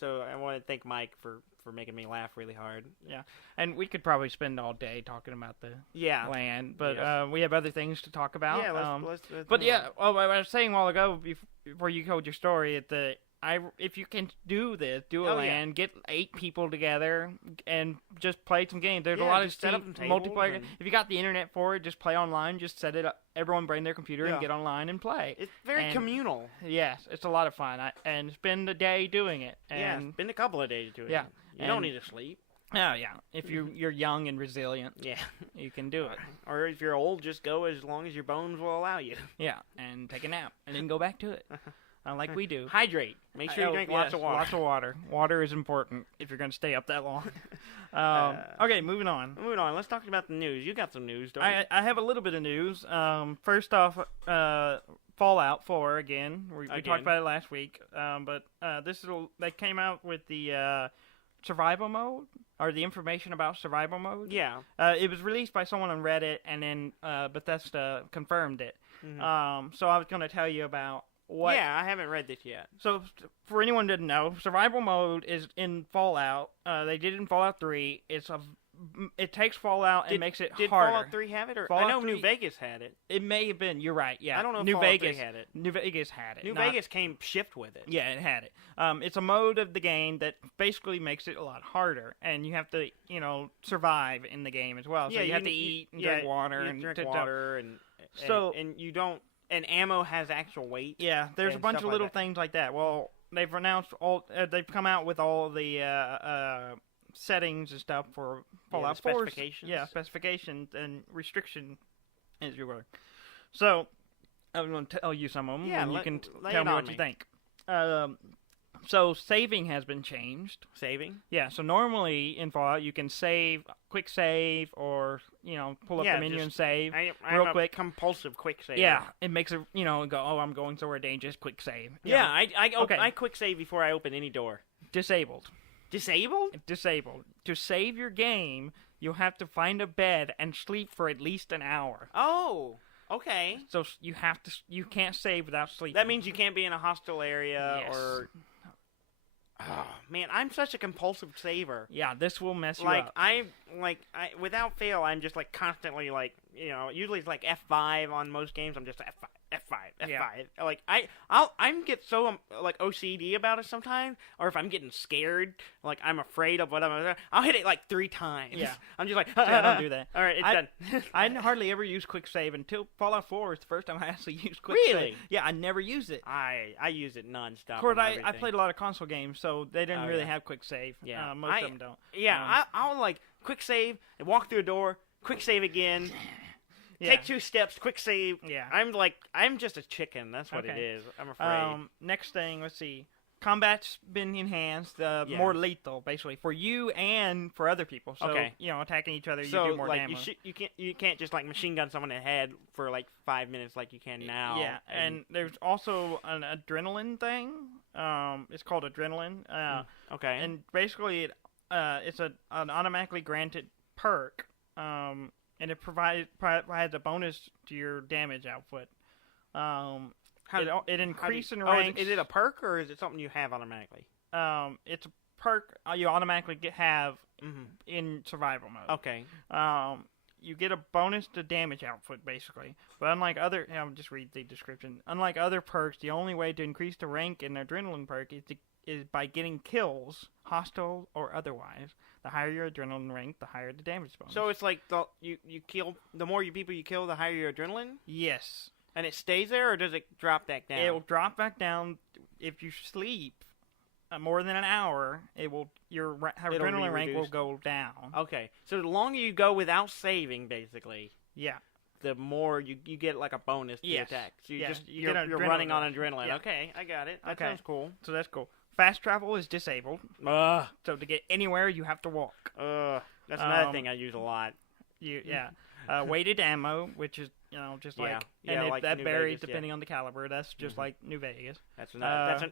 So I want to thank Mike for making me laugh really hard. Yeah, and we could probably spend all day talking about the land, but Yes. We have other things to talk about. Yeah, let's but yeah, I was saying a while ago before you told your story if you can do a land, get 8 people together and just play some games. There's a lot of set up some multiplayer. and... If you got the internet for it, just play online. Just set it up. Everyone bring their computer and get online and play. It's very communal. Yes, it's a lot of fun. And spend a day doing it. And spend a couple of days doing it. Yeah, you don't need to sleep. Oh yeah, if you're young and resilient, you can do it. Or if you're old, just go as long as your bones will allow you. Yeah, and take a nap and then go back to it. Like we do. Hydrate. Make sure you drink lots of water. Lots of water. Water is important if you're going to stay up that long. Okay, moving on. Let's talk about the news. You got some news, don't you? I have a little bit of news. First off, Fallout 4 again. We talked about it last week. But they came out with the survival mode, or the information about survival mode. Yeah. It was released by someone on Reddit, and then Bethesda confirmed it. Mm-hmm. So I was going to tell you about what... Yeah, I haven't read this yet. So, for anyone who didn't know, survival mode is in Fallout. They did it in Fallout 3. It takes Fallout and makes it harder. Did Fallout 3 have it? I know New Vegas had it. It may have been. You're right, yeah. I don't know if New Fallout Vegas 3 had it. New Vegas had it. New Vegas came shipped with it. Yeah, it had it. It's a mode of the game that basically makes it a lot harder, and you have to, survive in the game as well. So you have to eat and drink water. And you don't... And ammo has actual weight. Yeah, there's a bunch of little things like that. Well, they've announced they've come out with all the settings and stuff for Fallout 4. Specifications. Yeah, specifications and restriction, as you were. So, I'm going to tell you some of them, and you can tell me what you think. So, saving has been changed. Saving? Yeah, so normally in Fallout you can quick save, or, pull up the menu and save real quick. Compulsive quick save. Yeah, it makes it, go, oh, I'm going somewhere dangerous, quick save. Yeah, I quick save before I open any door. Disabled. Disabled? Disabled. To save your game, you'll have to find a bed and sleep for at least an hour. Oh, okay. So you can't save without sleeping. That means you can't be in a hostile area or... Oh, man, I'm such a compulsive saver. Yeah, this will mess you up. I without fail, I'm just constantly usually it's F5 on most games. I'm just F5. Yeah. I'm get so OCD about it sometimes, or if I'm getting scared, I'm afraid of what I'll hit it 3 times. Yeah, I'm just I don't do that. All right, it's done. I hardly ever use quick save until Fallout 4 is the first time I actually used quick save. Really? Yeah, I never used it. I use it nonstop. Of course, I played a lot of console games, so they didn't really have quick save. Yeah, most of them don't. Yeah, I'll quick save and walk through a door, quick save again. Take 2 steps, quick save. Yeah. I'm just a chicken. That's what it is. I'm afraid. Next thing, let's see. Combat's been enhanced, more lethal, basically, for you and for other people. So, attacking each other, you do more damage. You can't just machine gun someone in the head for 5 minutes like you can now. Yeah, and there's also an adrenaline thing. It's called adrenaline. Okay. And basically, it's an automatically granted perk. And it provides a bonus to your damage output. It increases in ranks. Is it a perk or is it something you have automatically? It's a perk you automatically have in survival mode. Okay. You get a bonus to damage output, basically. But unlike other... I'll just read the description. Unlike other perks, the only way to increase the rank in the adrenaline perk is by getting kills, hostile or otherwise. The higher your adrenaline rank, the higher the damage bonus. So it's the more people you kill, the higher your adrenaline? Yes. And it stays there, or does it drop back down? It will drop back down if you sleep. more than an hour, your adrenaline rank will reduced. go down. Okay, so the longer you go without saving, basically, Yeah. the more you get like a bonus to Yes. attack. So Yeah, you you're get an running adrenaline on rush. adrenaline. Yeah. Okay, I got it. That Okay. sounds cool. So that's cool. Fast travel is disabled. Ugh, So to get anywhere, you have to walk. that's another thing I use a lot. Weighted ammo, which is just Yeah. like Yeah, and like that New varies Vegas, yeah. depending on the caliber. That's just like New Vegas.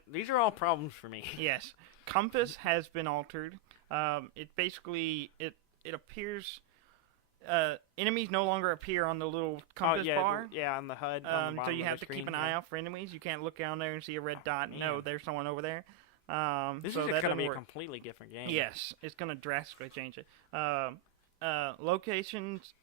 These are all problems for me. Yes, compass has been altered. It basically it appears. Enemies no longer appear on the little compass bar. Yeah, on the HUD. On the So bottom you of have the to screen, keep an eye out for enemies. You can't look down there and see a red dot. Man. No, there's someone over there. This so is that going to doesn't be a work. completely different game. Yes, it's going to drastically change it. Locations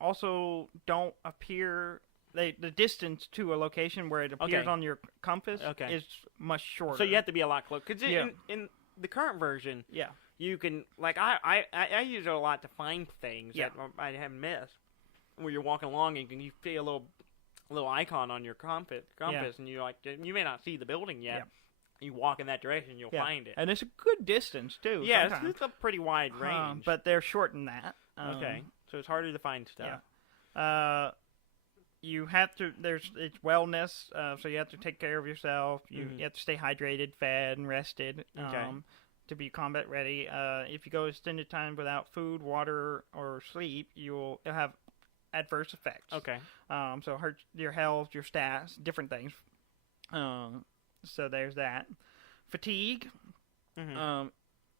also don't appear. The distance to a location where it appears Okay. on your compass Okay. is much shorter. So you have to be a lot closer. Because Yeah. in the current version, yeah, you can I use it a lot to find things Yeah. that I have missed. Where you're walking along and you see a little icon on your compass, and you may not see the building yet. Yeah. You walk in that direction, you'll yeah. find it. And it's a good distance too. Yeah, sometimes. it's a pretty wide range. But they're shorting that. okay, so it's harder to find stuff. Yeah. You have to. It's wellness. So you have to take care of yourself. You have to stay hydrated, fed, and rested. Okay. To be combat ready. If you go extended time without food, water, or sleep, you'll have adverse effects. Okay. So hurt your health, your stats, different things. So there's that. Fatigue. Mhm.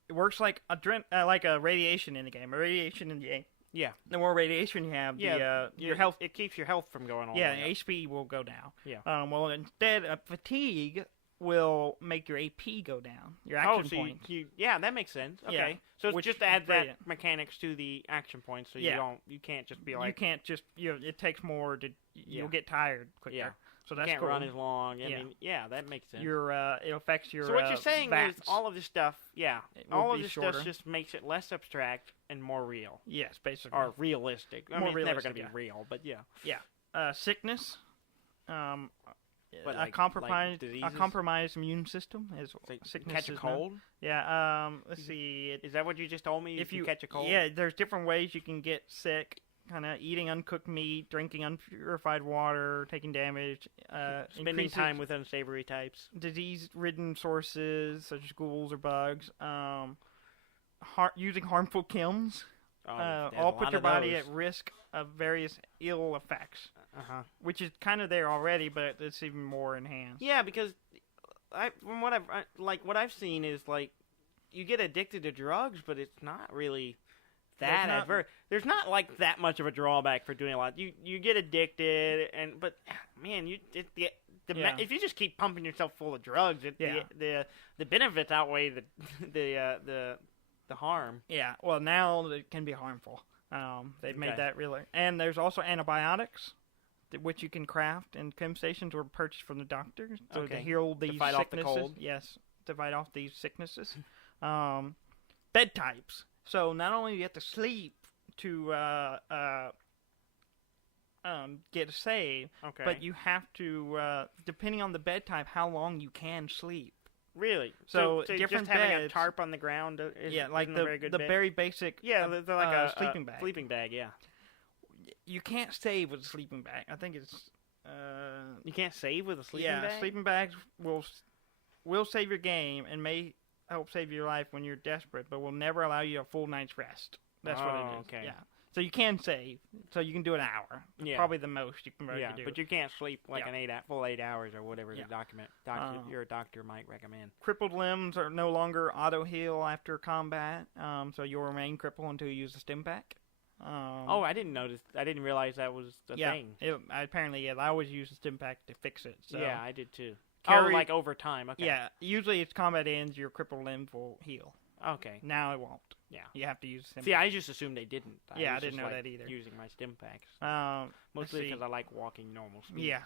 It works like a radiation in the game. A radiation in the game. Yeah. The more radiation you have, your health. It keeps your health from going all Yeah, the way up. HP will go down. Yeah. Well, instead, fatigue will make your AP go down. Your action points. That makes sense. Okay. Yeah, So it's which just is adds that brilliant. mechanics to the action points, so Yeah. you can't just be You like can't just it takes more to you'll get tired quicker. Yeah. So you that's can't cool. run as long. I Yeah. mean, that makes sense. It affects your. So what you're saying VATs. is all of this stuff, It will all of be this shorter. stuff just makes it less abstract and more real, Yes, basically. or realistic. I More mean, it's never going realistic, to be real, but yeah. Sickness. But a like compromised diseases? immune system is Like, sickness. catch a is cold? known. Yeah. Let's see. Is that what you just told me? If you catch a cold? Yeah, there's different ways you can get sick. Kind of eating uncooked meat, drinking unpurified water, taking damage, Spending increases time with unsavory types. disease-ridden sources such as ghouls or bugs, using harmful chems, Oh, there's a all lot put your of body those. at risk of various ill effects, Uh-huh. which is kind of there already, but it's even more enhanced. Yeah, because from what what I've seen is like you get addicted to drugs, but it's not really that There's not- adverse. There's not like that much of a drawback for doing a lot. You get addicted, but man, Yeah. if you just keep pumping yourself full of drugs, Yeah. the benefits outweigh the harm. Yeah, well, now it can be harmful. They've made Okay. that really. And there's also antibiotics, which you can craft, and chem stations were purchased from the doctors to Okay. heal these fight off the sicknesses. cold? Yes, to fight off these sicknesses. Bed types. So not only do you have to sleep to get a save, Okay, but you have to, depending on the bed type, how long you can sleep. really So just different having a beds- tarp on the ground Yeah, like isn't a very good the bed? very basic. Yeah, they're like a sleeping bag. Sleeping bag, yeah. You can't save with a sleeping bag. I think it's. You can't save with a sleeping bag. Sleeping bags will save your game and may help save your life when you're desperate, but will never allow you a full night's rest. That's what it is. Okay. Yeah. So you can save. So you can do an hour. Yeah. Probably the most you can really Yeah, do. but you can't sleep like Yeah. full 8 hours or whatever Yeah. your doctor might recommend. Crippled limbs are no longer auto heal after combat. So you'll remain crippled until you use the stim pack. I didn't notice. I didn't realize that was the thing. Apparently, I always use the stim pack to fix it. So. Yeah, I did too. Carry- like over time. Okay. Yeah, usually as combat ends, your crippled limbs will heal. Okay. Now it won't. Yeah. You have to use stim See, I just assumed they didn't. Yeah, I was didn't just, know like, that either. Using my stim packs Let's mostly see. because I like walking normal speed. Yeah.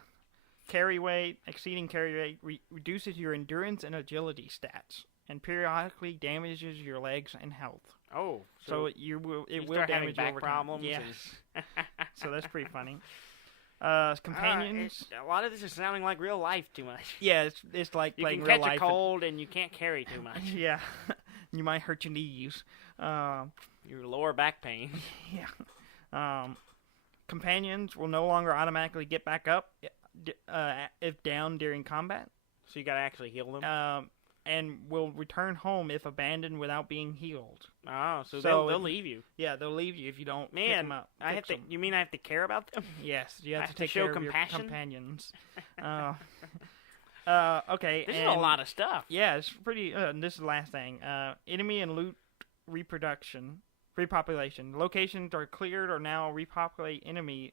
Carry weight, exceeding carry weight reduces your endurance and agility stats, and periodically damages your legs and health. Oh, So you it will start having damage you back over time. problems. Yes. So that's pretty funny. Companions. A lot of this is sounding like real life too much. Yeah, it's like You playing can real catch life. a cold and you can't carry too much. Yeah, you might hurt your knees. Your lower back pain. Yeah. Companions will no longer automatically get back up if down during combat. So you gotta actually heal them. And will return home if abandoned without being healed. Oh, so they'll leave you. Yeah, they'll leave you if you don't pick them up. You mean I have to care about them? Yes, you have to take show care compassion? of your companions. Okay. This is a lot of stuff. Yeah, it's pretty. This is the last thing. Enemy and loot repopulation. Locations are cleared or now repopulate enemy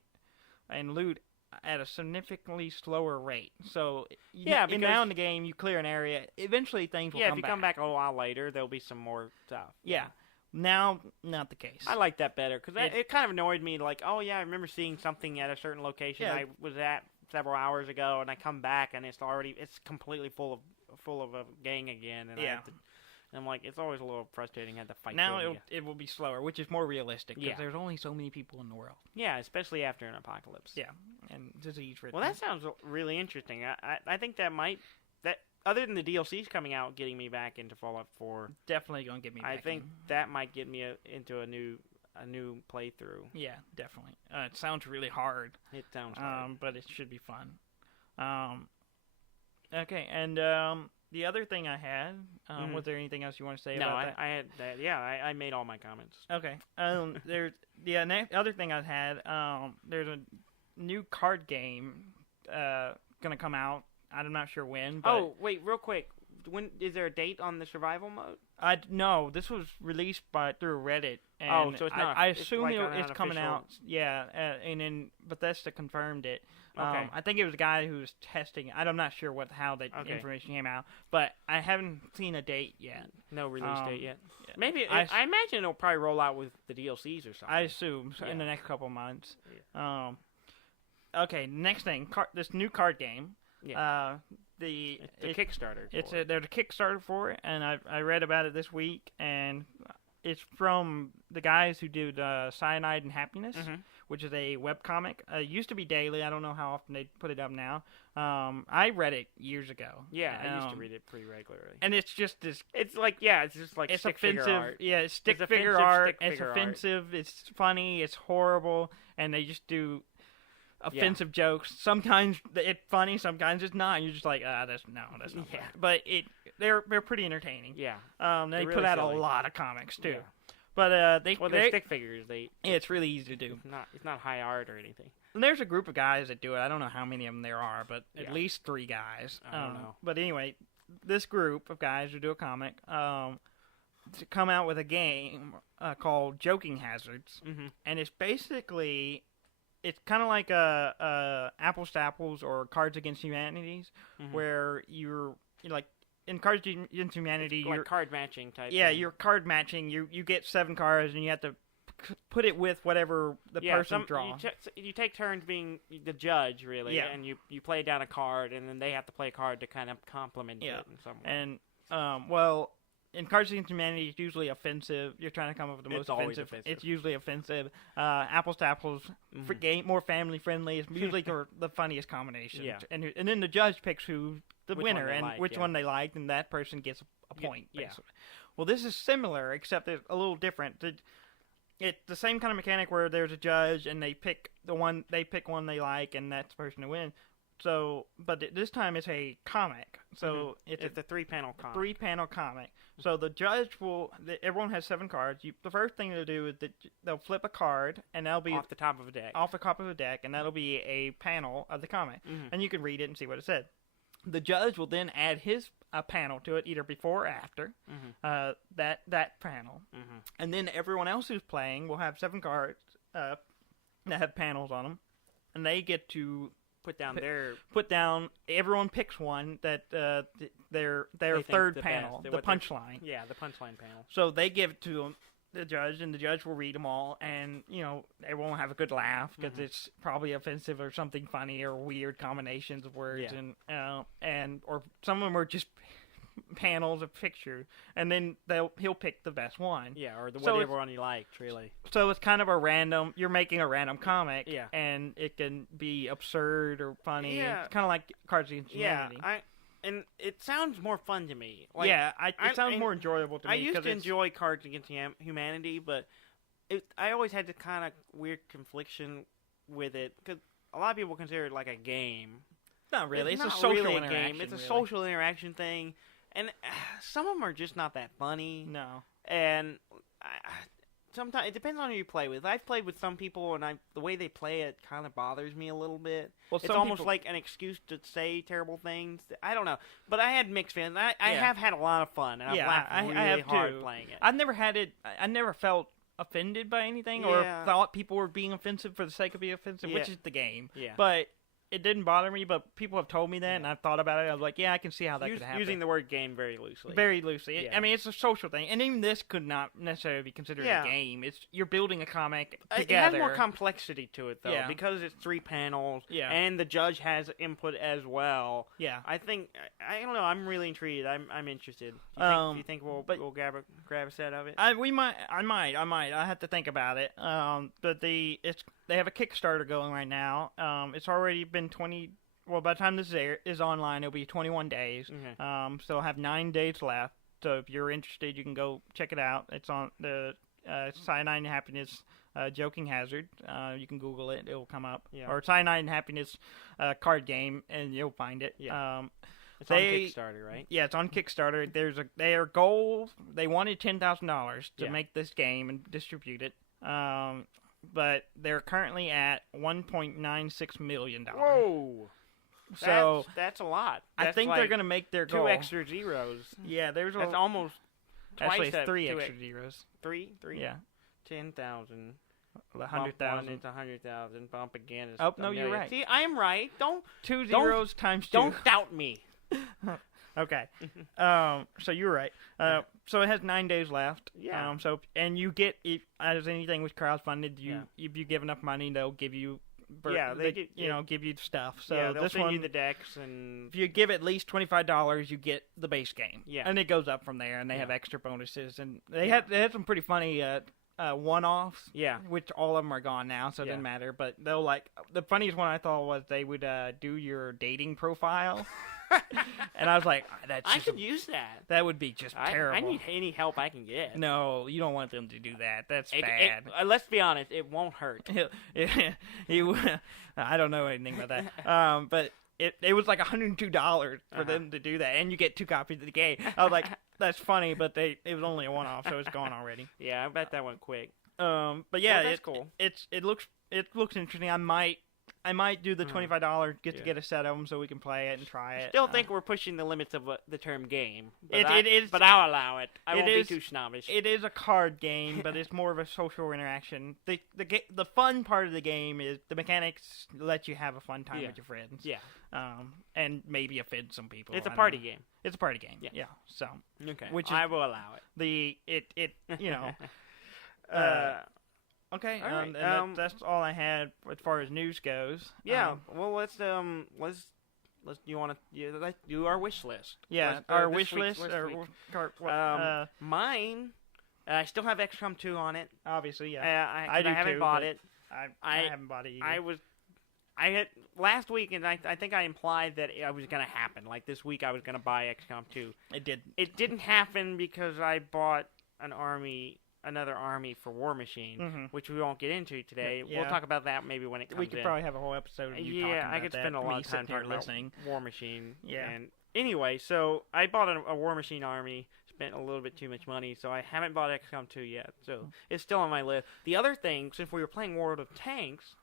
and loot at a significantly slower rate. So because now in the game, you clear an area. Eventually, things will come back. Yeah, if you come back a little while later, there'll be some more stuff. Yeah. Now, not the case. I like that better because it kind of annoyed me. Like, oh yeah, I remember seeing something at a certain location I was at several hours ago, and I come back and it's completely full of a gang again, and I'm like, it's always a little frustrating. I had to fight. Now it will be slower, which is more realistic because there's only so many people in the world. Yeah, especially after an apocalypse. Yeah, and disease. Well, that sounds really interesting. I think that other than the DLCs coming out, getting me back into Fallout 4, definitely gonna get me back. I think that might get me into a new playthrough. Yeah, definitely. It sounds really hard. It sounds hard, but it should be fun. Okay, and the other thing I had, was there anything else you want to say about that? No, I had that. Yeah, I made all my comments. Okay. There's other thing I had. There's a new card game gonna come out. I'm not sure when. But oh, wait, real quick. When is there a date on the survival mode? No, this was released through Reddit. And so it's not. I assume like it's coming out. Yeah, and then Bethesda confirmed it. Okay. I think it was a guy who was testing it. I'm not sure how the information came out, but I haven't seen a date yet. No release date yet. Yeah. Maybe I imagine it'll probably roll out with the DLCs or something. I assume in the next couple months. Yeah. Okay, next thing, this new card game. Yeah. It's a Kickstarter. There's a Kickstarter for it, and I read about it this week, and it's from the guys who do Cyanide and Happiness, which is a webcomic. It used to be daily. I don't know how often they put it up now. I read it years ago. Yeah, I used to read it pretty regularly. And it's just this. It's just like it's stick offensive. Figure art. Yeah, it's stick figure art. It's offensive. It's funny. It's horrible, and they just do offensive jokes. Sometimes it's funny, sometimes it's not. You're just like, that's not funny. But they're pretty entertaining. Yeah. They really put out silly. a lot of comics too. Yeah. But they're stick figures. It's really easy to do. It's not high art or anything. And there's a group of guys that do it. I don't know how many of them there are, but at least 3 guys. I don't know. But anyway, this group of guys who do a comic to come out with a game called Joking Hazards, and it's basically. It's kind of like Apples to Apples or Cards Against Humanities, where you're like in Cards Against Humanity, like card matching type. Yeah, thing. you're card matching. You get 7 cards and you have to put it with whatever the person draws. You take turns being the judge, really, and you play down a card, and then they have to play a card to kind of complement it in some way. And in Cards Against Humanity, it's usually offensive. You're trying to come up with the most offensive. It's usually offensive. Apples to Apples, more family friendly. It's usually the funniest combination. Yeah. And then the judge picks the winner and which one they liked, and that person gets a point. Basically. Yeah. Well, this is similar, except it's a little different. It's the same kind of mechanic where there's a judge, and they pick one they like, and that's the person to win. So, but this time it's a comic. So it's a 3-panel comic. 3-panel comic. So the judge everyone has 7 cards. The first thing they'll do is they'll flip a card, and that'll be off the top of a deck. Off the top of a deck, and that'll be a panel of the comic, and you can read it and see what it said. The judge will then add a panel to it, either before or after that panel, and then everyone else who's playing will have 7 cards that have panels on them, and they get to put down. Everyone picks one that their third panel, the punchline. Yeah, the punchline panel. So they give it to the judge, and the judge will read them all, and everyone will have a good laugh because it's probably offensive or something funny or weird combinations of words, and or some of them are just panels of pictures, and then he'll pick the best one. Yeah, or So whatever one you liked, really. So it's kind of a random. You're making a random comic, Yeah. and it can be absurd or funny. Yeah. It's kind of like Cards Against Yeah, Humanity. and it sounds more fun to me. Like, it sounds more enjoyable to me. I used to it's- enjoy Cards Against Humanity, but I always had the kind of weird confliction with it because a lot of people consider it like a game. Not really. It's a not social really a interaction. game. It's a really. social interaction thing, and some of them are just not that funny. No. And sometimes it depends on who you play with. I've played with some people, and the way they play it kind of bothers me a little bit. Well, it's almost like an excuse to say terrible things. I don't know, but I had mixed feelings. I have had a lot of fun, and I've laughed really have hard too. playing it. I've never had it. I never felt offended by anything or thought people were being offensive for the sake of being offensive, which is the game. Yeah. But it didn't bother me, but people have told me that, and I've thought about it. I was like, yeah, I can see how that could happen. Using the word game very loosely. Very loosely. Yeah. I mean, it's a social thing, and even this could not necessarily be considered a game. You're building a comic together. It has more complexity to it, though, because it's 3 panels, and the judge has input as well. Yeah. I think, I don't know, I'm really intrigued. I'm interested. Do you think we'll grab a set of it? I might. I have to think about it. But they have a Kickstarter going right now. It's already been 20. Well, by the time this is online, it'll be 21 days. Okay. So I'll have 9 days left. So if you're interested, you can go check it out. It's on the Cyanide and Happiness Joking Hazard. You can Google it; it will come up. Yeah. Or Cyanide and Happiness card game, and you'll find it. Yeah. It's on Kickstarter, right? Yeah, it's on Kickstarter. Their goal. They wanted $10,000 to make this game and distribute it. But they're currently at $1.96 million. Whoa! So that's a lot. That's I think they're going to make their goal. 2 extra zeros. Yeah, that's almost twice actually that. 3 extra zeros. 3? Yeah. 10,000. 100,000. It's 100,000. Bump again. Is Oh no, you're right. See, I am right. Don't 2 zeros times 2. Don't doubt me. Okay. So you're right. So it has 9 days left. Yeah. And you get, as anything with crowdfunded, if you give enough money, they'll give you. Give you stuff. So they'll this send one, you the decks, and if you give at least $25, you get the base game. Yeah. And it goes up from there, and they have extra bonuses, and they had some pretty funny one-offs. Yeah. Which all of them are gone now, so it doesn't matter. But they'll the funniest one I thought was they would do your dating profile. And I was like, I could use that. That would be just terrible. I need any help I can get. No, you don't want them to do that. That's bad. Let's be honest, it won't hurt. I don't know anything about that. But it was like $102 for them to do that, and you get 2 copies of the game. I was like, that's funny, but it was only a one-off, so it's gone already. Yeah, I bet that went quick. But yeah, that's cool. It looks interesting. I might do the $25 to get a set of them so we can play it and try it. Still think we're pushing the limits of the term game. But It is, but I'll allow it. I won't be too snobbish. It is a card game, but it's more of a social interaction. The fun part of the game is the mechanics let you have a fun time with your friends. Yeah. And maybe offend some people. It's a party game. It's a party game. Yeah. So. Okay. I will allow it. Okay, all right. that's all I had as far as news goes. Yeah, well, let's you want to do our wish list? Yeah, our wish list. Mine, I still have XCOM 2 on it. Obviously, yeah. I haven't bought it. I haven't bought it either. I had last week, and I think I implied that it was going to happen. Like this week, I was going to buy XCOM 2. It did. It didn't happen because I bought another army for War Machine, which we won't get into today. Yeah. We'll talk about that maybe when it comes in. We could probably have a whole episode of you talking about that. I could spend a lot of time talking about listening. War Machine. Yeah. And anyway, so I bought a War Machine army, spent a little bit too much money, so I haven't bought XCOM 2 yet. So it's still on my list. The other thing, since we were playing World of Tanks,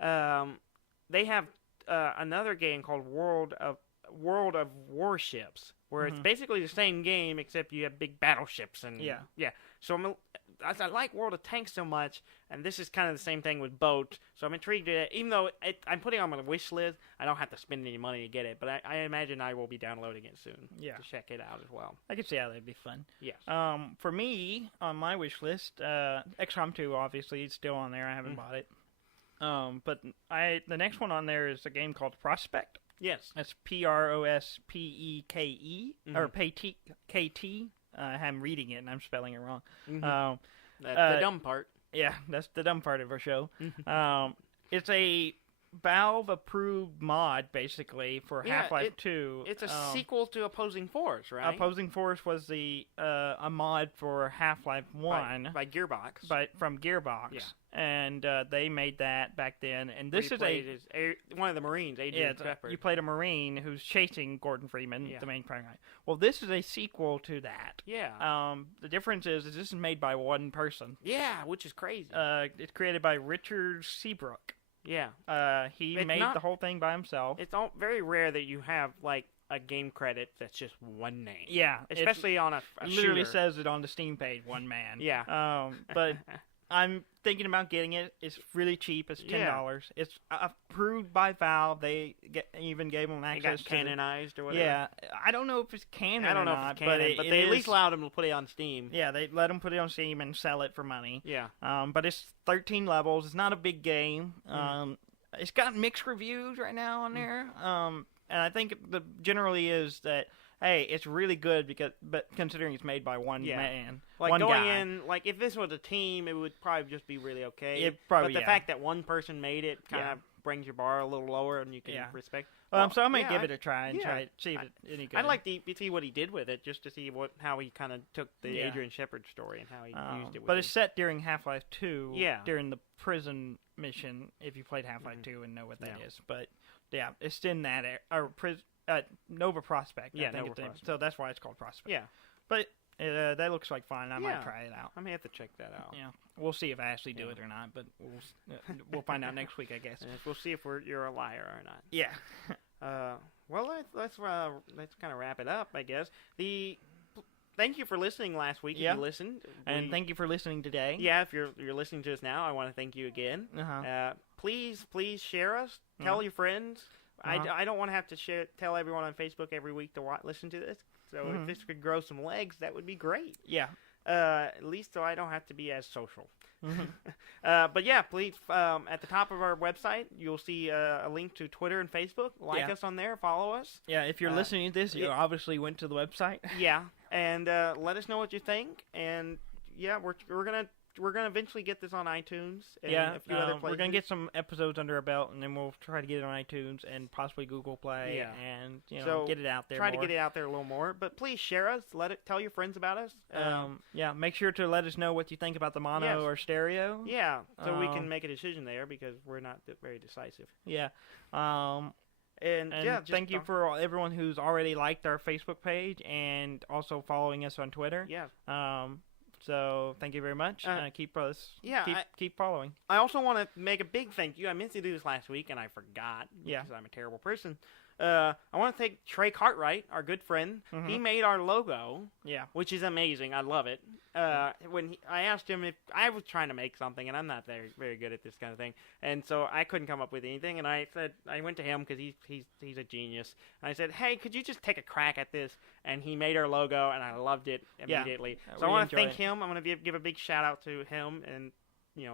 they have another game called World of Warships, where it's basically the same game except you have big battleships and So I like World of Tanks so much, and this is kind of the same thing with boats. So I'm intrigued. Even though I'm putting it on my wish list, I don't have to spend any money to get it. But I imagine I will be downloading it soon. Yeah. To check it out as well. I could see how that'd be fun. Yes. For me, on my wish list, XCOM 2 obviously is still on there. I haven't bought it. But the next one on there is a game called Prospect. Yes. That's Prospeke, or KT. I'm reading it and I'm spelling it wrong. That's the dumb part. Yeah, that's the dumb part of our show. It's a Valve-approved mod, basically, for Half-Life 2. It's a sequel to Opposing Force, right? Opposing Force was a mod for Half-Life 1 by Gearbox. From Gearbox. Yeah. And they made that back then. And this is one of the Marines, Adrian Pepper. You played a Marine who's chasing Gordon Freeman, the main prime guy. Well, this is a sequel to that. Yeah. The difference is this is made by one person. Yeah, which is crazy. It's created by Richard Seabrook. Yeah. He made the whole thing by himself. It's very rare that you have, like, a game credit that's just one name. Yeah. Especially on a It literally shooter. says it on the Steam page, one man. Yeah. But I'm thinking about getting it. It's really cheap. It's $10. Yeah. It's approved by Valve. They even gave them access It got canonized or whatever. Yeah. I don't know if it's canon I don't know or not, if it's canon, but they at least allowed them to put it on Steam. Yeah, they let them put it on Steam and sell it for money. Yeah. But it's 13 levels. It's not a big game. It's got mixed reviews right now on there. And I think generally is that, hey, it's really good but considering it's made by one man, like one going guy. in, like if this was a team, it would probably just be really okay. But the fact that one person made it kind of brings your bar a little lower, and you can respect. So I might give it a try and see if it's any good. I'd like to see what he did with it, just to see how he kind of took the Adrian Shepard story and how he used it. But it's set during Half-Life 2. Yeah. During the prison mission, if you played Half-Life 2 and know what that is. But yeah, it's in that Nova Prospect. I think Prospect. So that's why it's called Prospect. Yeah. But that looks like fun. I might try it out. I may have to check that out. Yeah. We'll see if I actually do it or not, but we'll find out next week, I guess. We'll see if you're a liar or not. Yeah. Well, let's kind of wrap it up, I guess. Thank you for listening last week. Yeah. If you listened, and thank you for listening today. Yeah, if you're listening to us now, I want to thank you again. Please share us. Tell your friends. I don't want to have to tell everyone on Facebook every week to listen to this. So if this could grow some legs, that would be great. Yeah. At least so I don't have to be as social. But yeah, please, at the top of our website, you'll see a link to Twitter and Facebook. Like us on there, follow us. Yeah, if you're listening to this, you obviously went to the website. Yeah, and let us know what you think. And yeah, we're gonna eventually get this on iTunes and a few other places. We're gonna get some episodes under our belt, and then we'll try to get it on iTunes and possibly Google Play, and get it out there. Try to get it out there a little more, but please share us. Tell your friends about us. Make sure to let us know what you think about the mono or stereo. Yeah, so we can make a decision there because we're not very decisive. Yeah. And thank you for everyone who's already liked our Facebook page and also following us on Twitter. Yeah. So thank you very much. Keep following. I also want to make a big thank you. I meant to do this last week and I forgot because I'm a terrible person. I want to thank Trey Cartwright, our good friend. He made our logo, which is amazing. I love it. When I asked him if I was trying to make something, and I'm not very good at this kind of thing, and so I couldn't come up with anything. And I went to him because he's a genius. And I said, hey, could you just take a crack at this? And he made our logo, and I loved it immediately. So I want to thank him. I'm going to give a big shout out to him and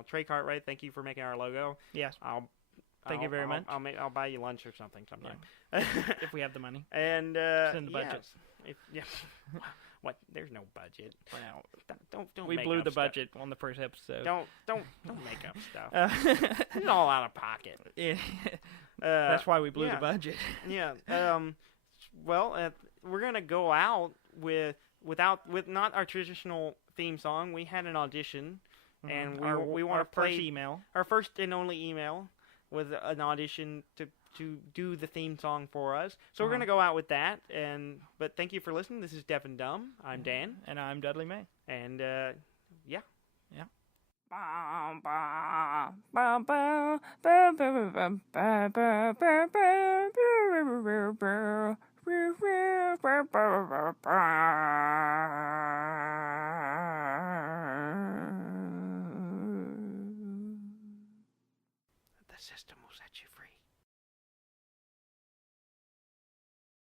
Trey Cartwright. Thank you for making our logo. Yes. Thank you very much. I'll buy you lunch or something sometime. Yeah. If we have the money. And it's in the budget. What? There's no budget. Well, don't. We make blew up the stuff. budget on the first episode. Don't make up stuff. It's all out of pocket. Yeah. That's why we blew the budget. Yeah. Well, we're gonna go out with not our traditional theme song. We had an audition. And we want to play our first and only email with an audition to do the theme song for us. So we're gonna go out with that. But thank you for listening. This is Deaf and Dumb. I'm Dan, and I'm Dudley May. And yeah.